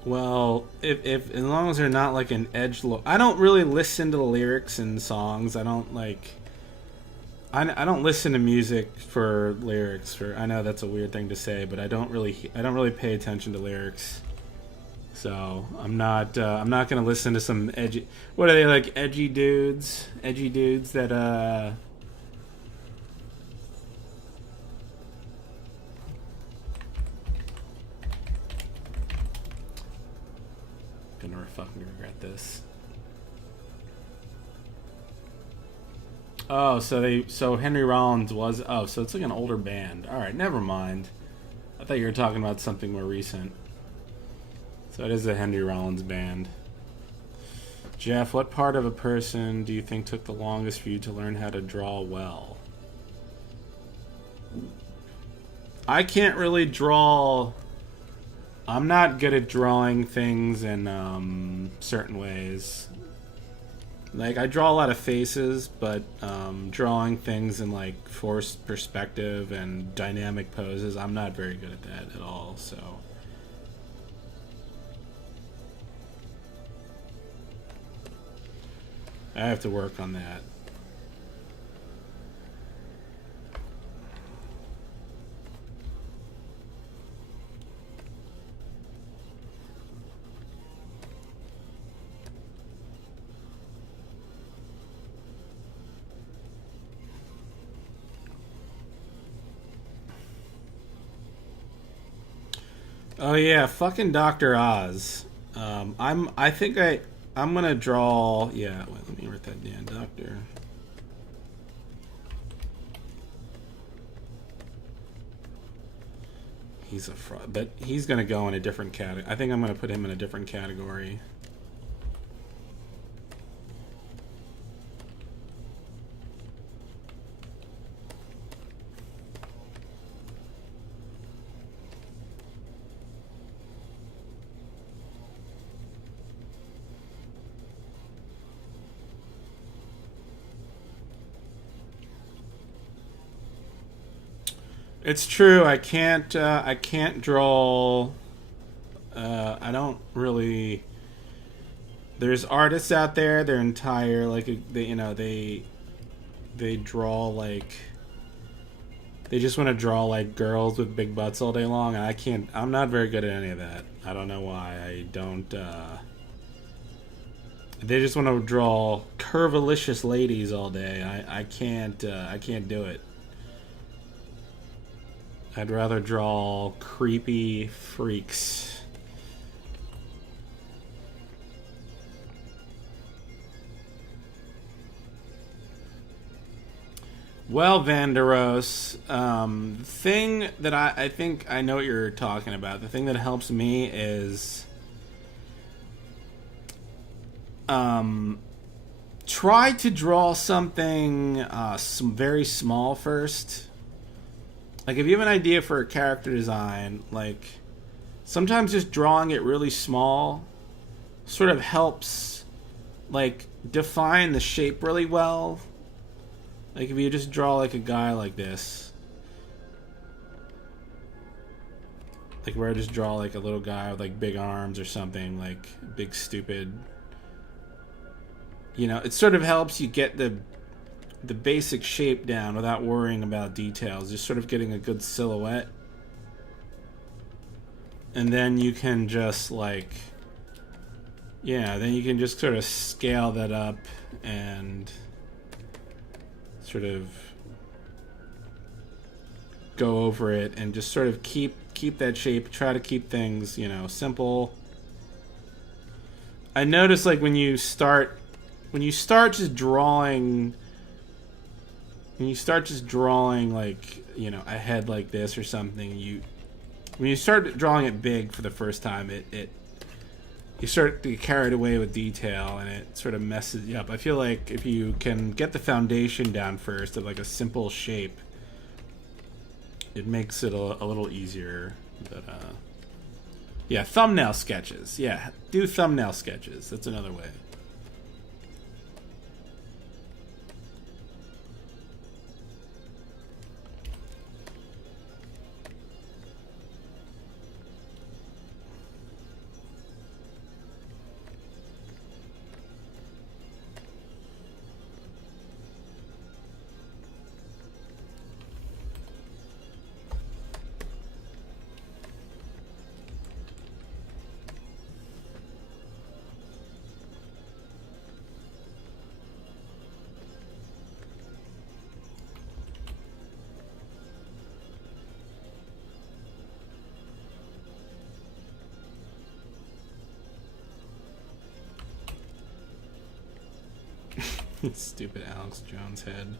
Well, if as long as they're not like an I don't really listen to the lyrics in songs. I don't listen to music for lyrics. I know that's a weird thing to say, but I don't really pay attention to lyrics. So I'm not gonna listen to some edgy. What are they, like, edgy dudes that Gonna fucking regret this. Oh, so Henry Rollins was, oh, so it's like an older band. All right, never mind. I thought you were talking about something more recent. So it is a Henry Rollins band. Jeff, what part of a person do you think took the longest for you to learn how to draw well? I can't really draw. I'm not good at drawing things in certain ways. Like, I draw a lot of faces, but drawing things in, like, forced perspective and dynamic poses, I'm not very good at that at all, so. I have to work on that. Oh yeah, fucking Dr. Oz. I'm gonna draw. Yeah, wait, let me write that down. Doctor. He's a fraud, but he's gonna go in a different category. I think I'm gonna put him in a different category. It's true. I can't. I can't draw. I don't really. There's artists out there. Their entire they draw like. They just want to draw like girls with big butts all day long, and I can't. I'm not very good at any of that. I don't know why. I don't. They just want to draw curvilicious ladies all day. I can't. I can't do it. I'd rather draw creepy freaks. Well, Vanderos, thing that I think I know what you're talking about. The thing that helps me is try to draw something very small first. Like, if you have an idea for a character design, like, sometimes just drawing it really small sort of helps, like, define the shape really well. Like, if you just draw, like, a guy like this. Like, where I just draw, like, a little guy with, like, big arms or something, like, big, stupid. You know, it sort of helps you get the basic shape down without worrying about details, just sort of getting a good silhouette. And then you can just like, yeah, then you can just sort of scale that up and sort of go over it and just sort of keep that shape, try to keep things, you know, simple. I notice, like, when you start just drawing like, you know, a head like this or something, when you start drawing it big for the first time, you start to get carried away with detail and it sort of messes you up. I feel like if you can get the foundation down first of like a simple shape, it makes it a little easier. But yeah, thumbnail sketches. Yeah, do thumbnail sketches. That's another way. Stupid Alex Jones head.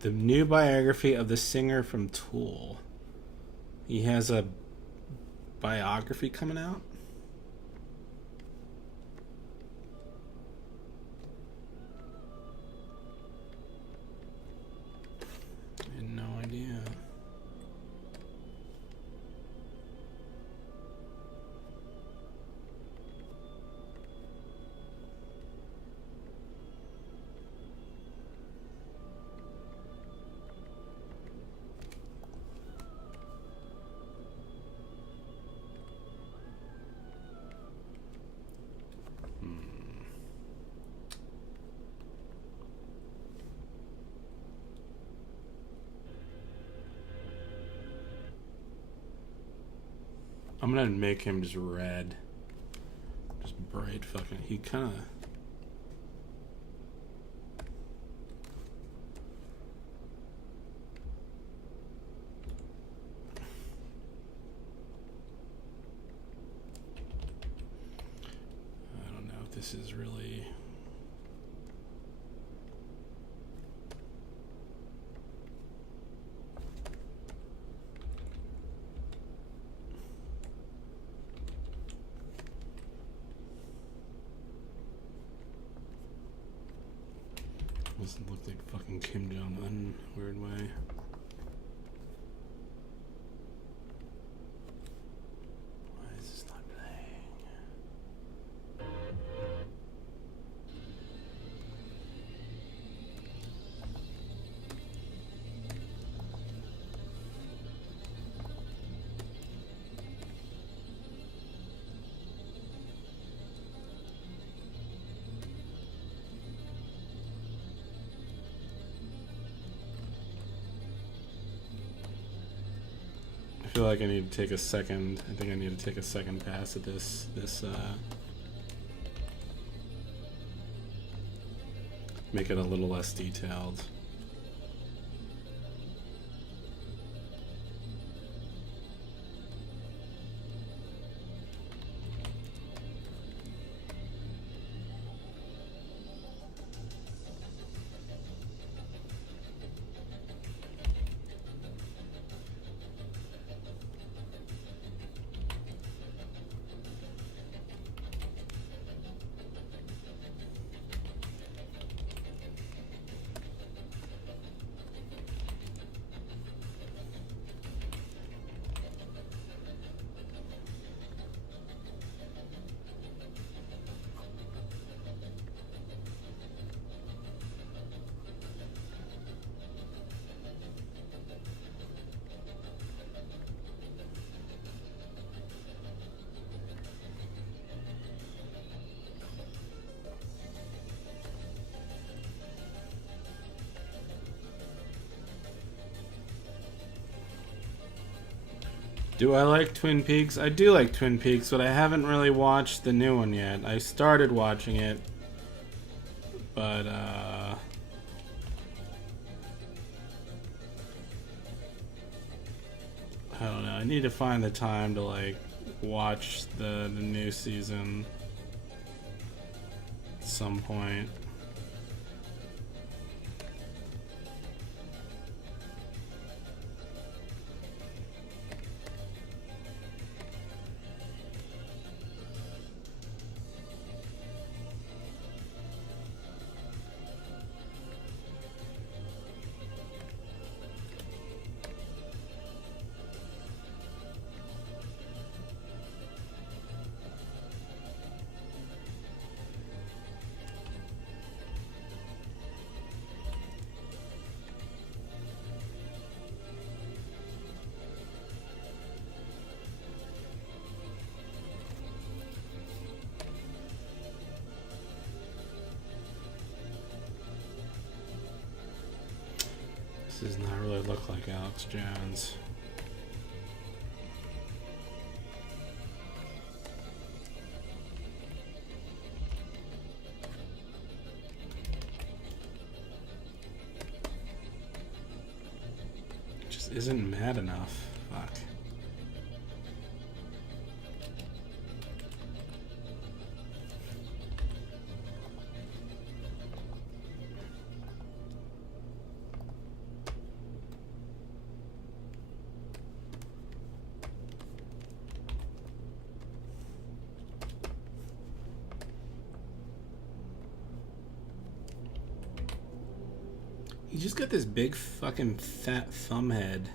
The new biography of the singer from Tool. He has a biography coming out? I had no idea. I'm gonna make him just red. Just bright fucking. He kinda. I don't know if this is really. Doesn't look like fucking Kim Jong-un, weird way. Why is this not playing? I feel like I need to take a second. I think I need to take a second pass at this. Make it a little less detailed. Do I like Twin Peaks? I do like Twin Peaks, but I haven't really watched the new one yet. I started watching it, but I don't know. I need to find the time to like watch the new season at some point. This does not really look like Alex Jones. isn't mad enough. Fuck. You just got this big fucking fat thumb head.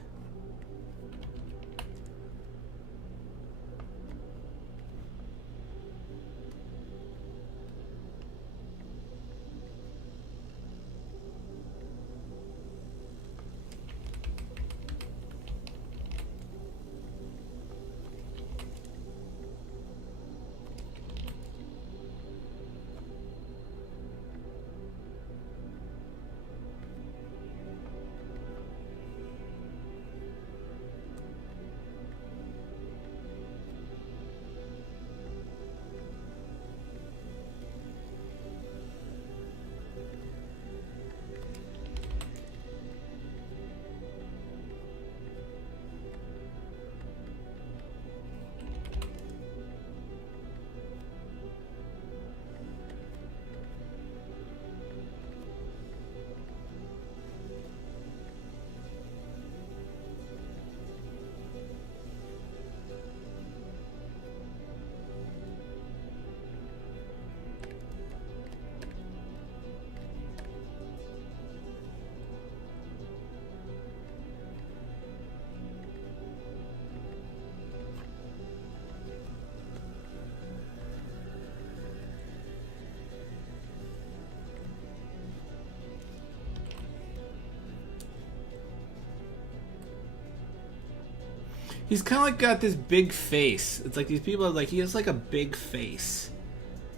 He's kind of like got this big face. It's like these people are like, he has like a big face.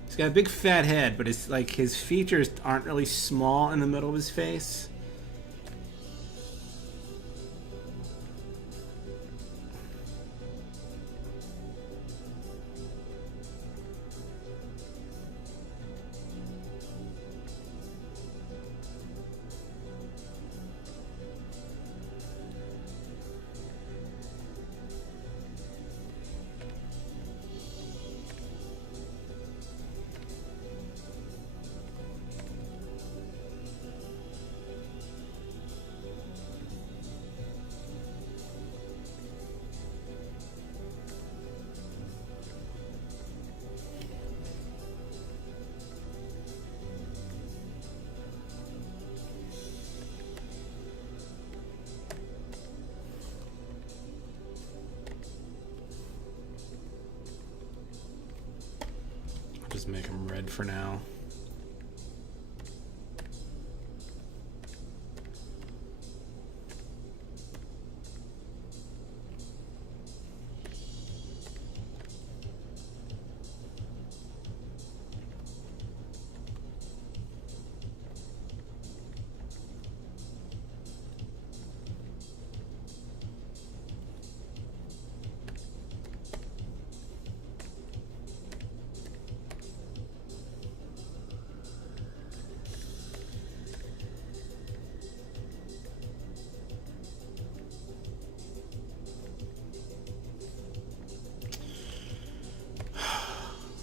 He's got a big fat head, but it's like his features aren't really small in the middle of his face. Just make him red for now.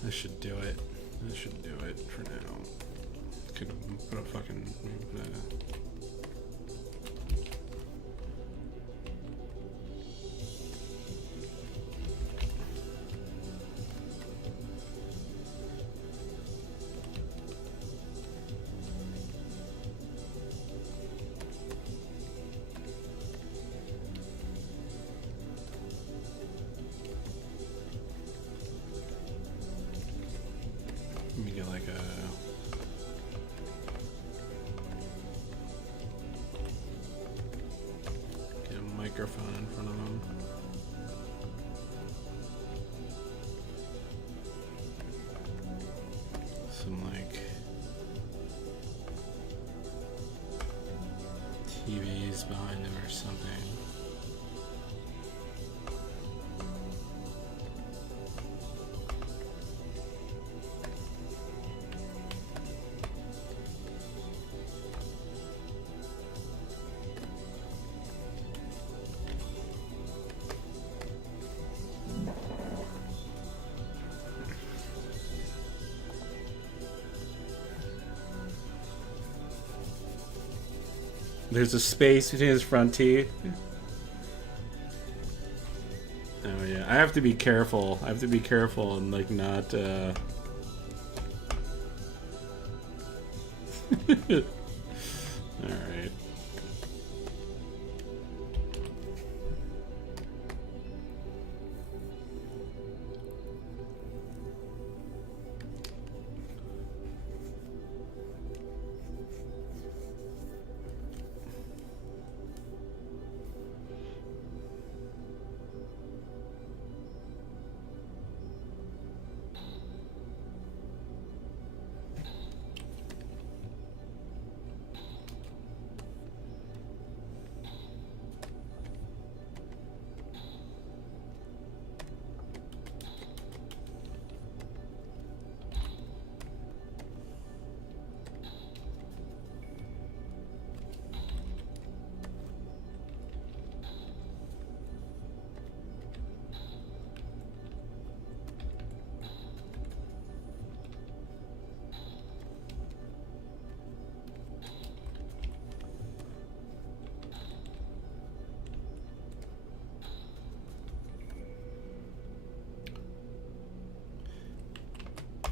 This should do it. This should do it for now. Could put a fucking... Let me get like a... Get a microphone in front of him. Some like... TVs behind him or something. There's a space between his front teeth. Oh yeah, I have to be careful. I have to be careful and like not. All right.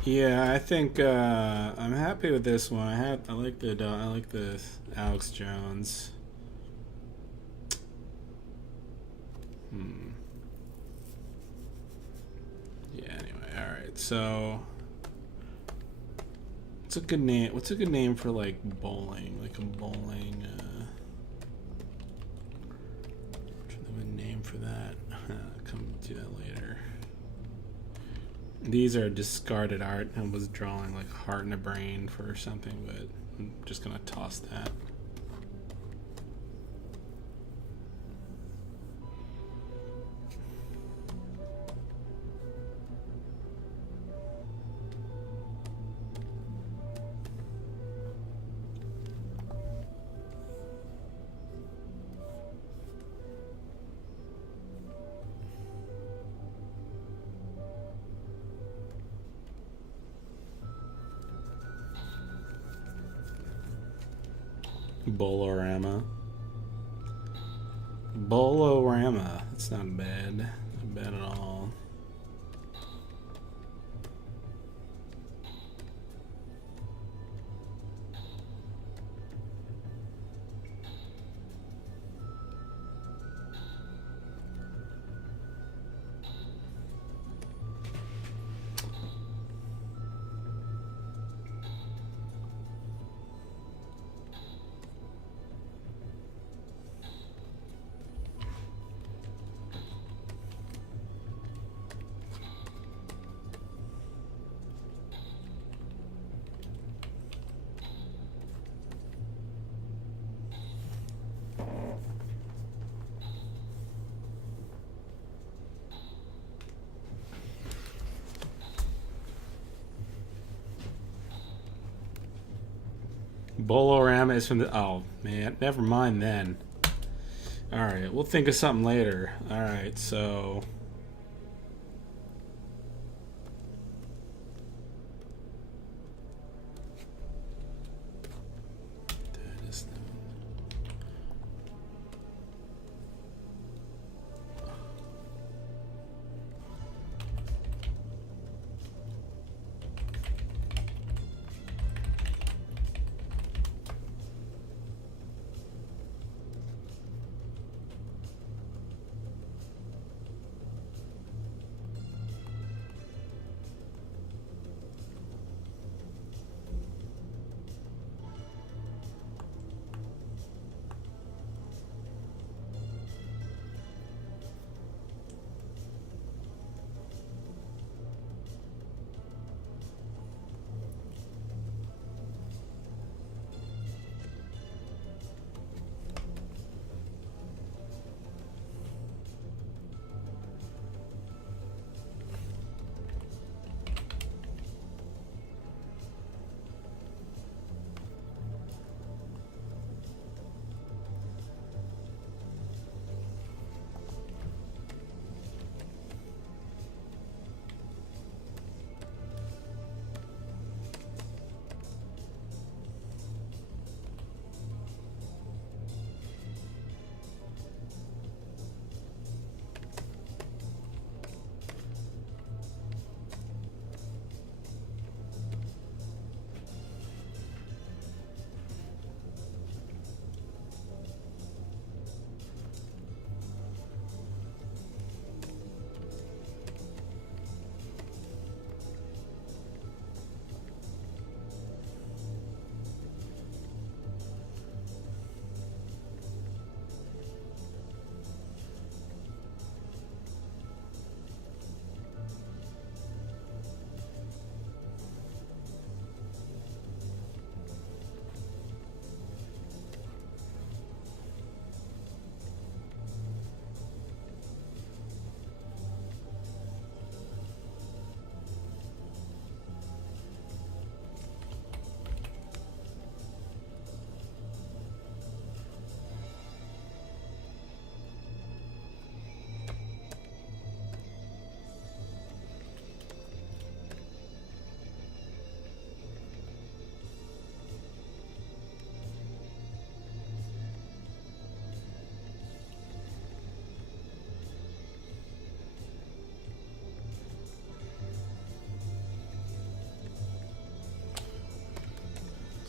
Yeah, I think I'm happy with this one. I like the Alex Jones. Yeah. Anyway, all right. So, what's a good name? What's a good name for like bowling? Like a bowling. A name for that. Come do that later. These are discarded art. I was drawing like heart in a brain for something, but I'm just gonna toss that. Bolorama. Bolorama. That's not bad. Not bad at all. Bolorama is from the. Oh man, never mind then. All right, we'll think of something later. All right, so.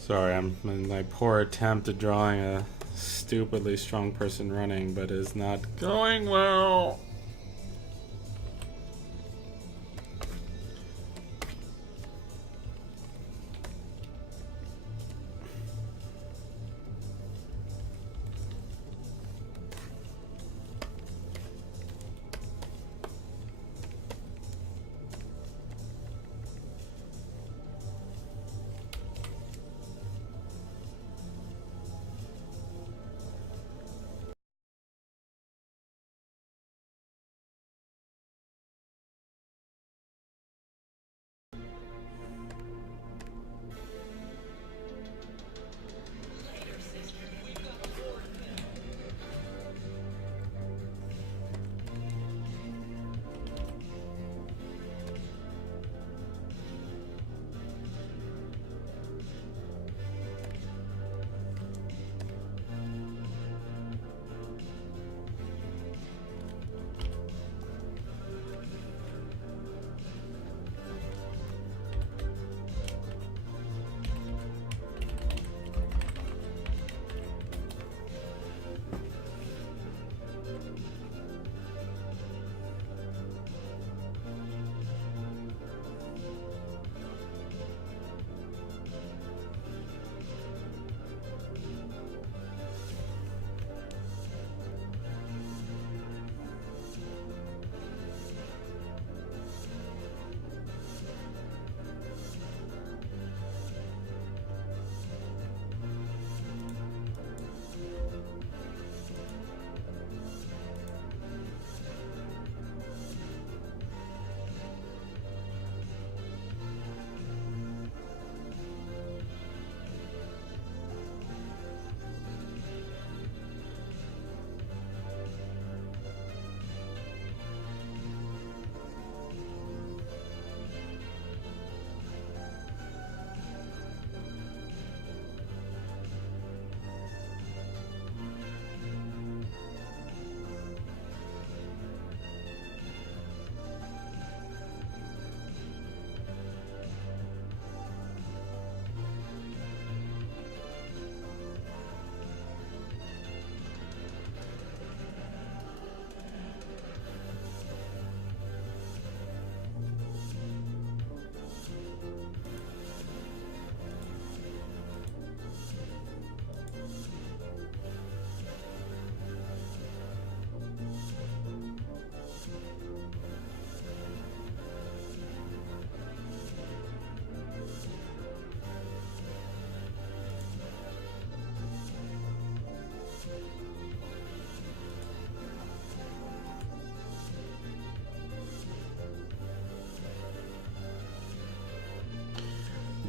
Sorry, I'm in my poor attempt at drawing a stupidly strong person running, but is not going well.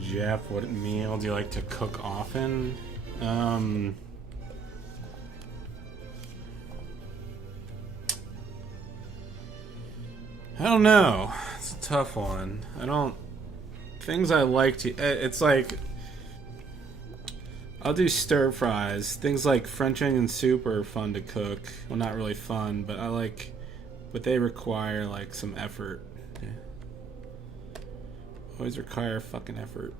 Jeff, what meal do you like to cook often? I don't know. It's a tough one. I don't. Things I like to. It's like. I'll do stir fries. Things like French onion soup are fun to cook. Well, not really fun, but I like. But they require like some effort. Yeah. Always require fucking effort.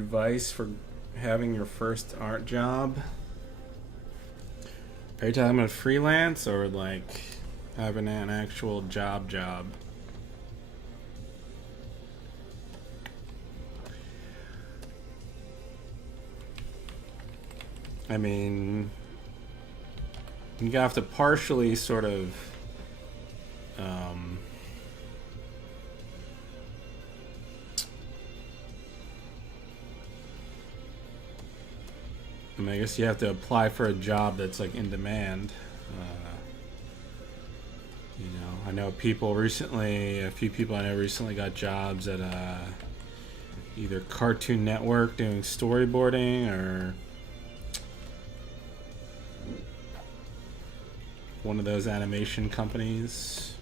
advice for having your first art job? Are you talking about freelance or like having an actual job? I mean, you have to partially sort of I mean, I guess you have to apply for a job that's like in demand. You know, I know people recently, a few people I know recently got jobs at either Cartoon Network doing storyboarding or one of those animation companies.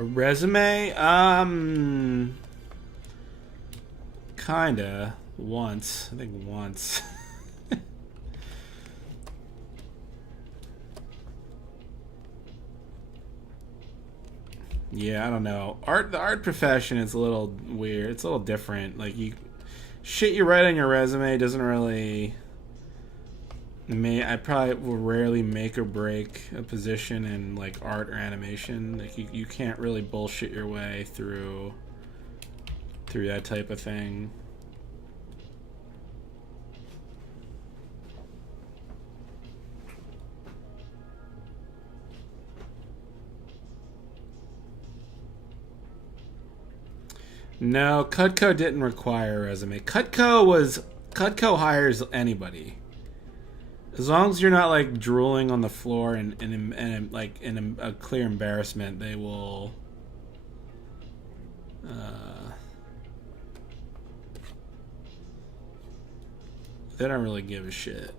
A resume? Kinda. Once. I think once. Yeah, I don't know. The art profession is a little weird. It's a little different. Like shit you write on your resume doesn't really. I probably will rarely make or break a position in like art or animation. Like you can't really bullshit your way through that type of thing. No, Cutco didn't require a resume. Cutco hires anybody. As long as you're not like drooling on the floor and like in a clear embarrassment, they will. They don't really give a shit.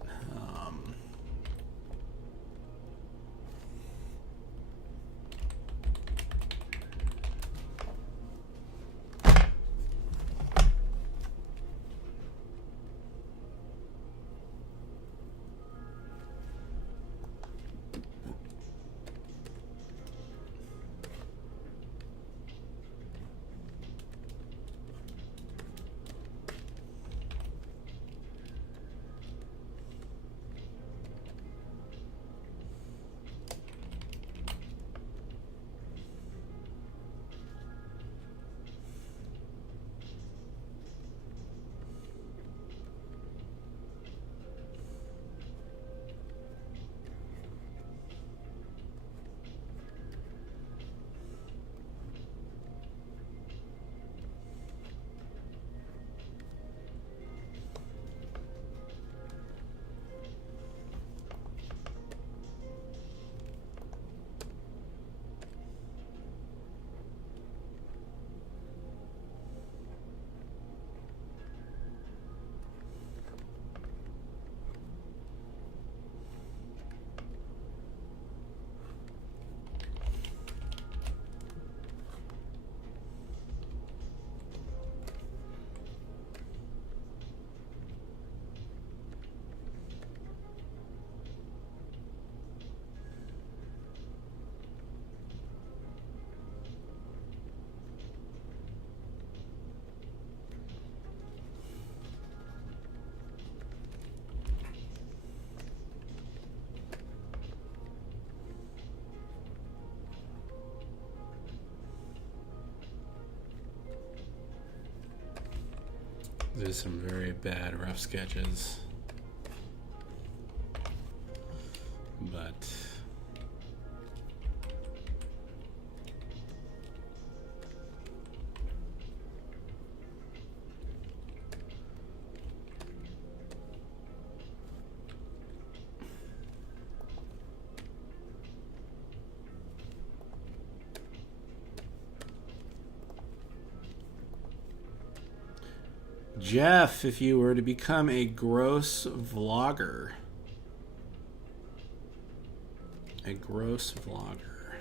There's some very bad rough sketches. But Jeff, if you were to become a gross vlogger. A gross vlogger.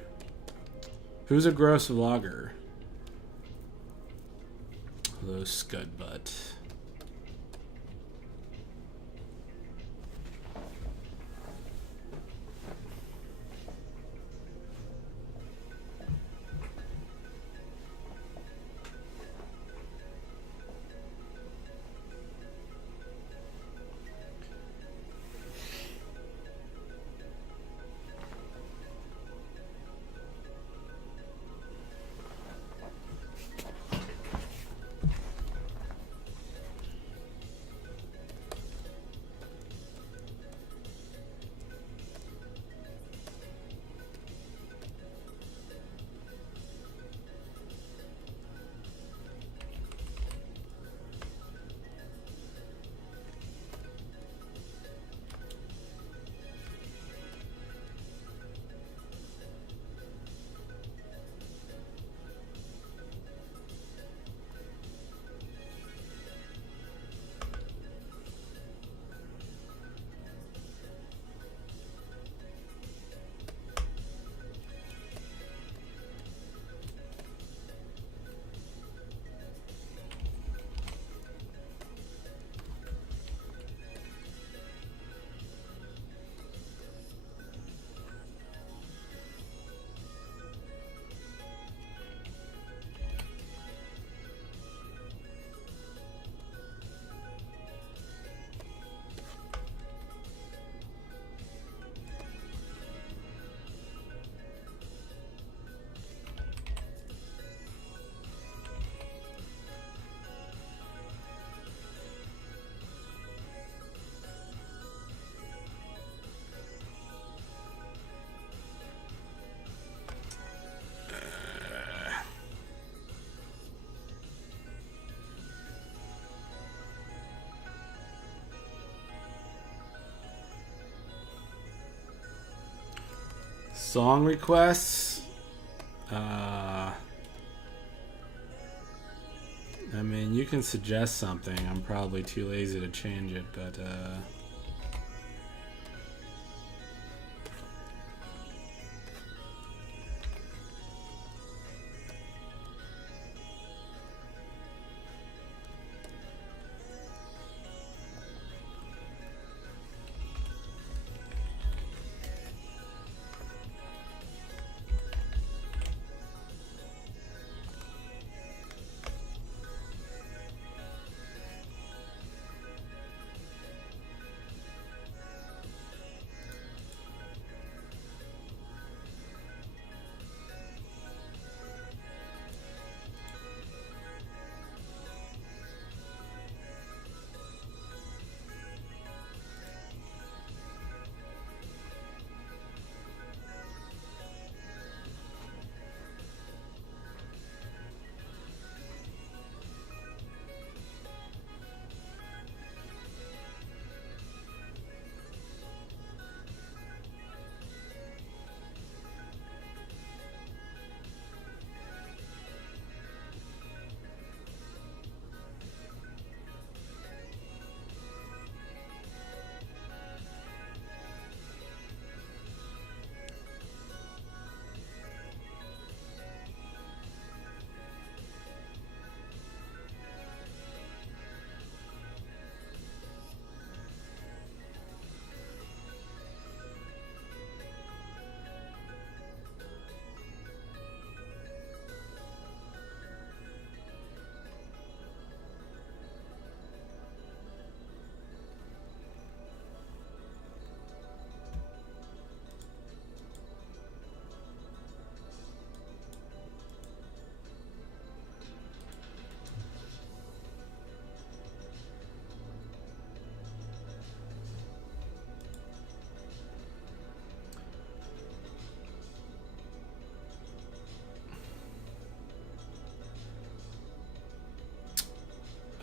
Who's a gross vlogger? Hello, Scudbutt. Song requests. I mean, you can suggest something. I'm probably too lazy to change it, but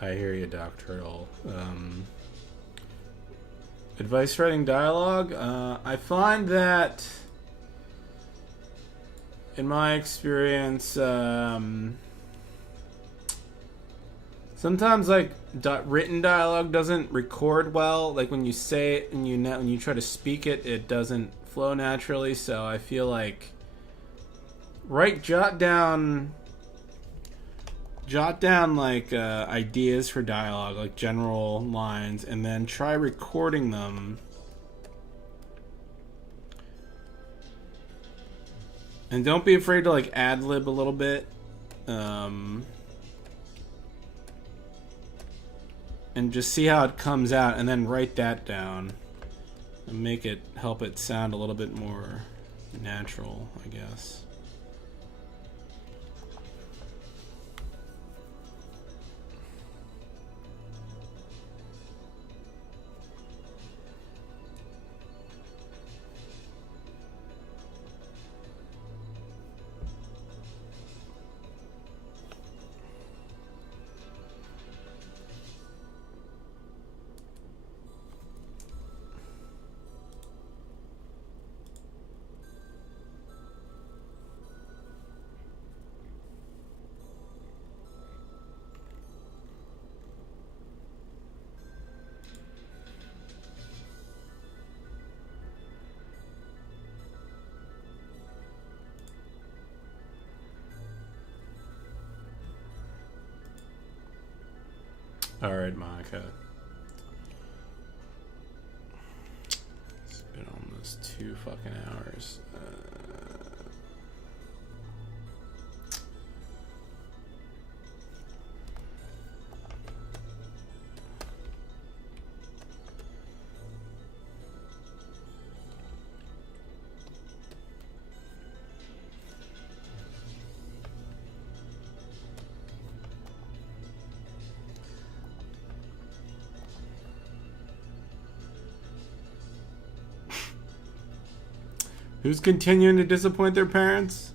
I hear you, Doc Turtle. Advice writing dialogue. I find that, in my experience, sometimes like written dialogue doesn't record well. Like when you say it and when you try to speak it, it doesn't flow naturally. So I feel like jot down like ideas for dialogue, like general lines, and then try recording them. And don't be afraid to like ad lib a little bit. And just see how it comes out, and then write that down and help it sound a little bit more natural, I guess. Alright, Monica. It's been almost 2 fucking hours. Who's continuing to disappoint their parents?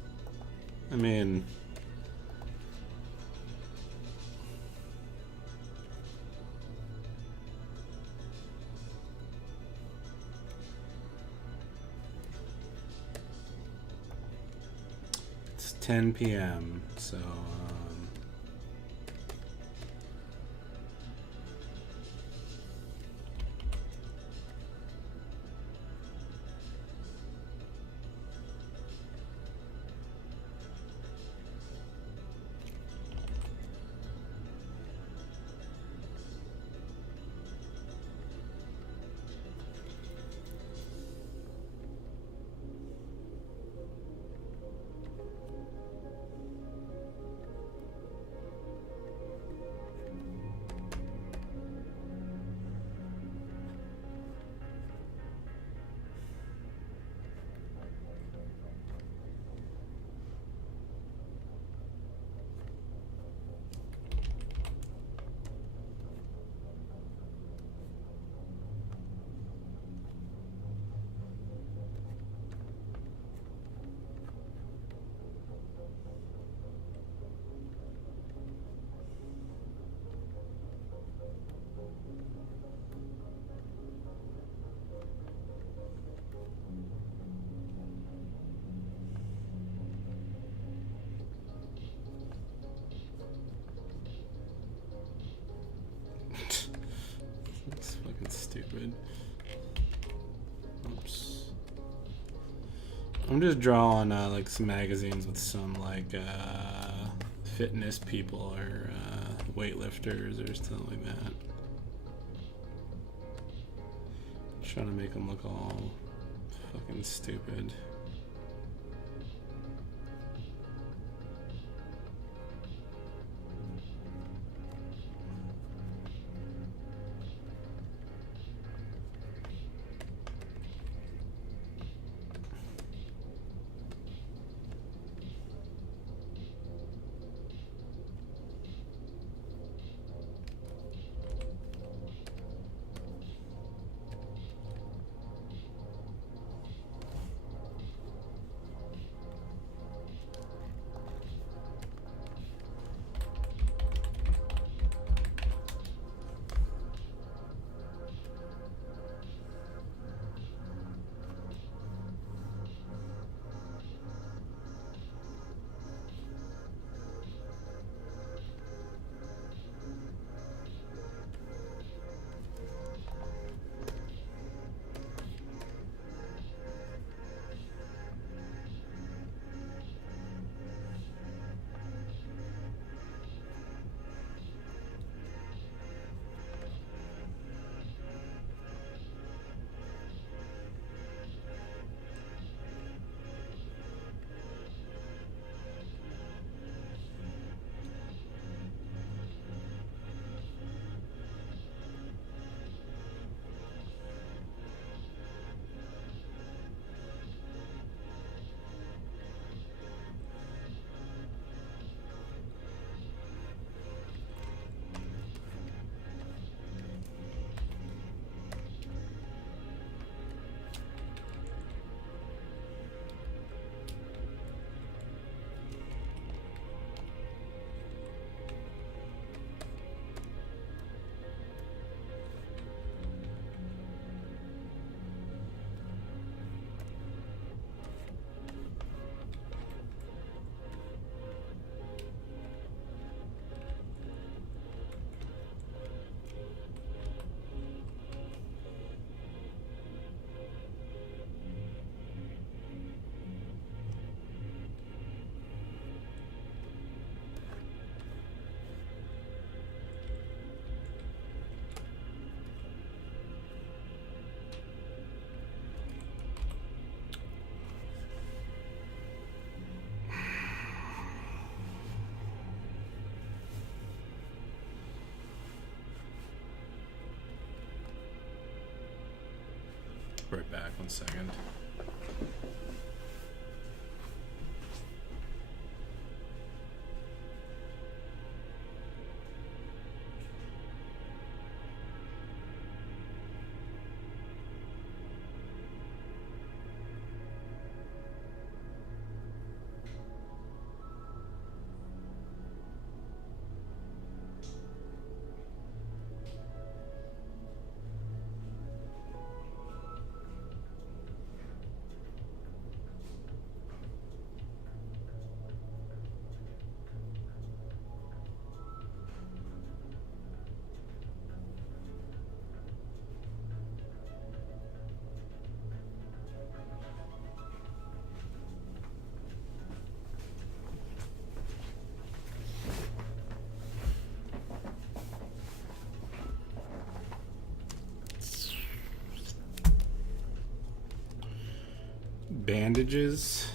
I mean... It's 10 p.m., so... It's fucking stupid. Oops. I'm just drawing like some magazines with some like fitness people or weightlifters or something like that. Trying to make them look all fucking stupid. Right back, 1 second. Bandages.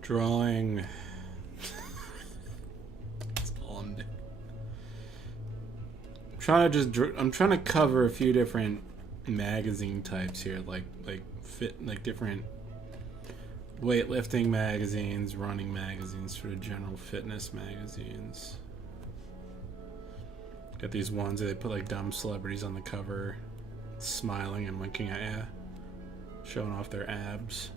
Drawing. That's all I'm doing. I'm trying to cover a few different magazine types here, like different weightlifting magazines, running magazines, sort of general fitness magazines. Got these ones that they put like dumb celebrities on the cover, smiling and winking at you, showing off their abs.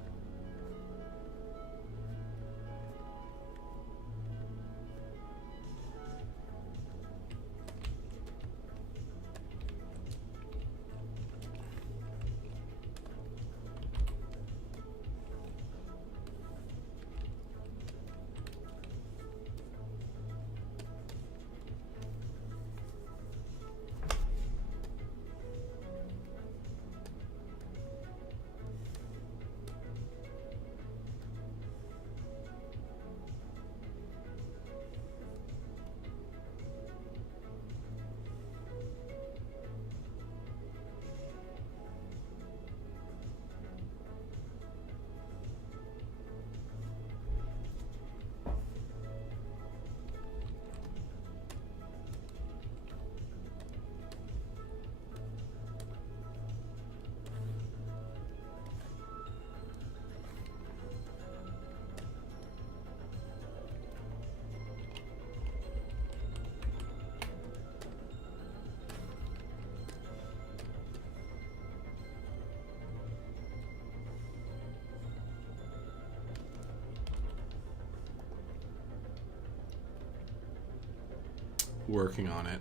working on it.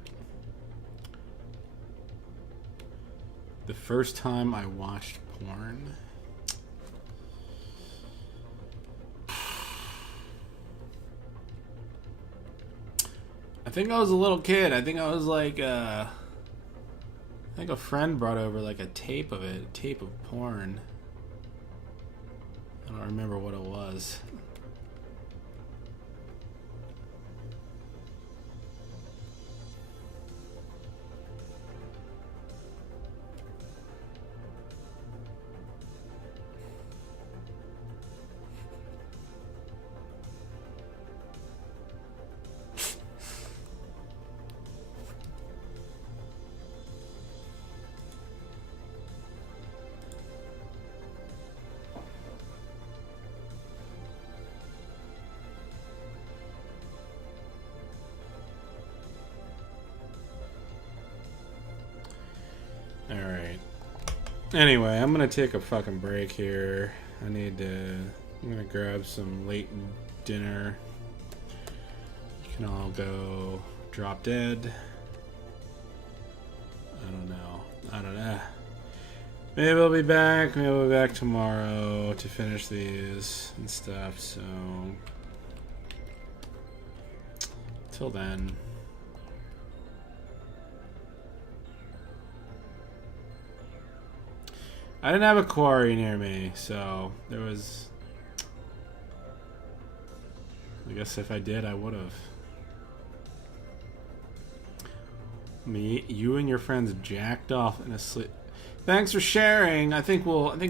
The first time I watched porn. I think I was a little kid. I think I was like, I think a friend brought over like a tape of it, a tape of porn. I don't remember what it was. Alright. Anyway, I'm gonna take a fucking break here. I'm gonna grab some late dinner. You can all go drop dead. I don't know. Maybe I'll be back. Maybe I'll be back tomorrow to finish these and stuff, so... Till then... I didn't have a quarry near me, so there was... I guess if I did, I would have. You and your friends jacked off in a sleep. Thanks for sharing. I think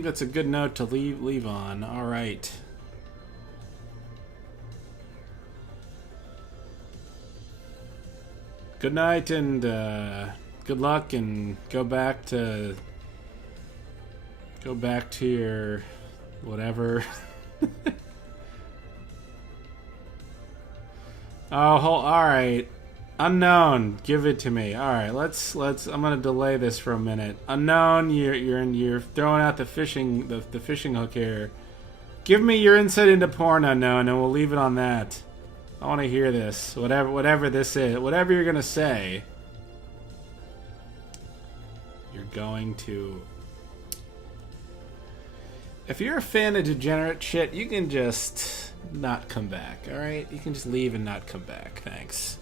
that's a good note to leave on. All right. Good night and good luck, and go back to your whatever. All right. Unknown, give it to me. All right, let's. I'm gonna delay this for a minute. Unknown, you're throwing out the fishing hook here. Give me your insight into porn, Unknown, and we'll leave it on that. I want to hear this. Whatever this is, whatever you're gonna say, you're going to. If you're a fan of degenerate shit, you can just not come back. All right, you can just leave and not come back. Thanks.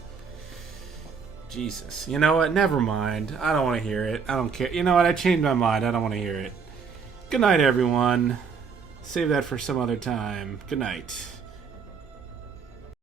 Jesus. You know what? Never mind. I don't want to hear it. I don't care. You know what? I changed my mind. I don't want to hear it. Good night, everyone. Save that for some other time. Good night.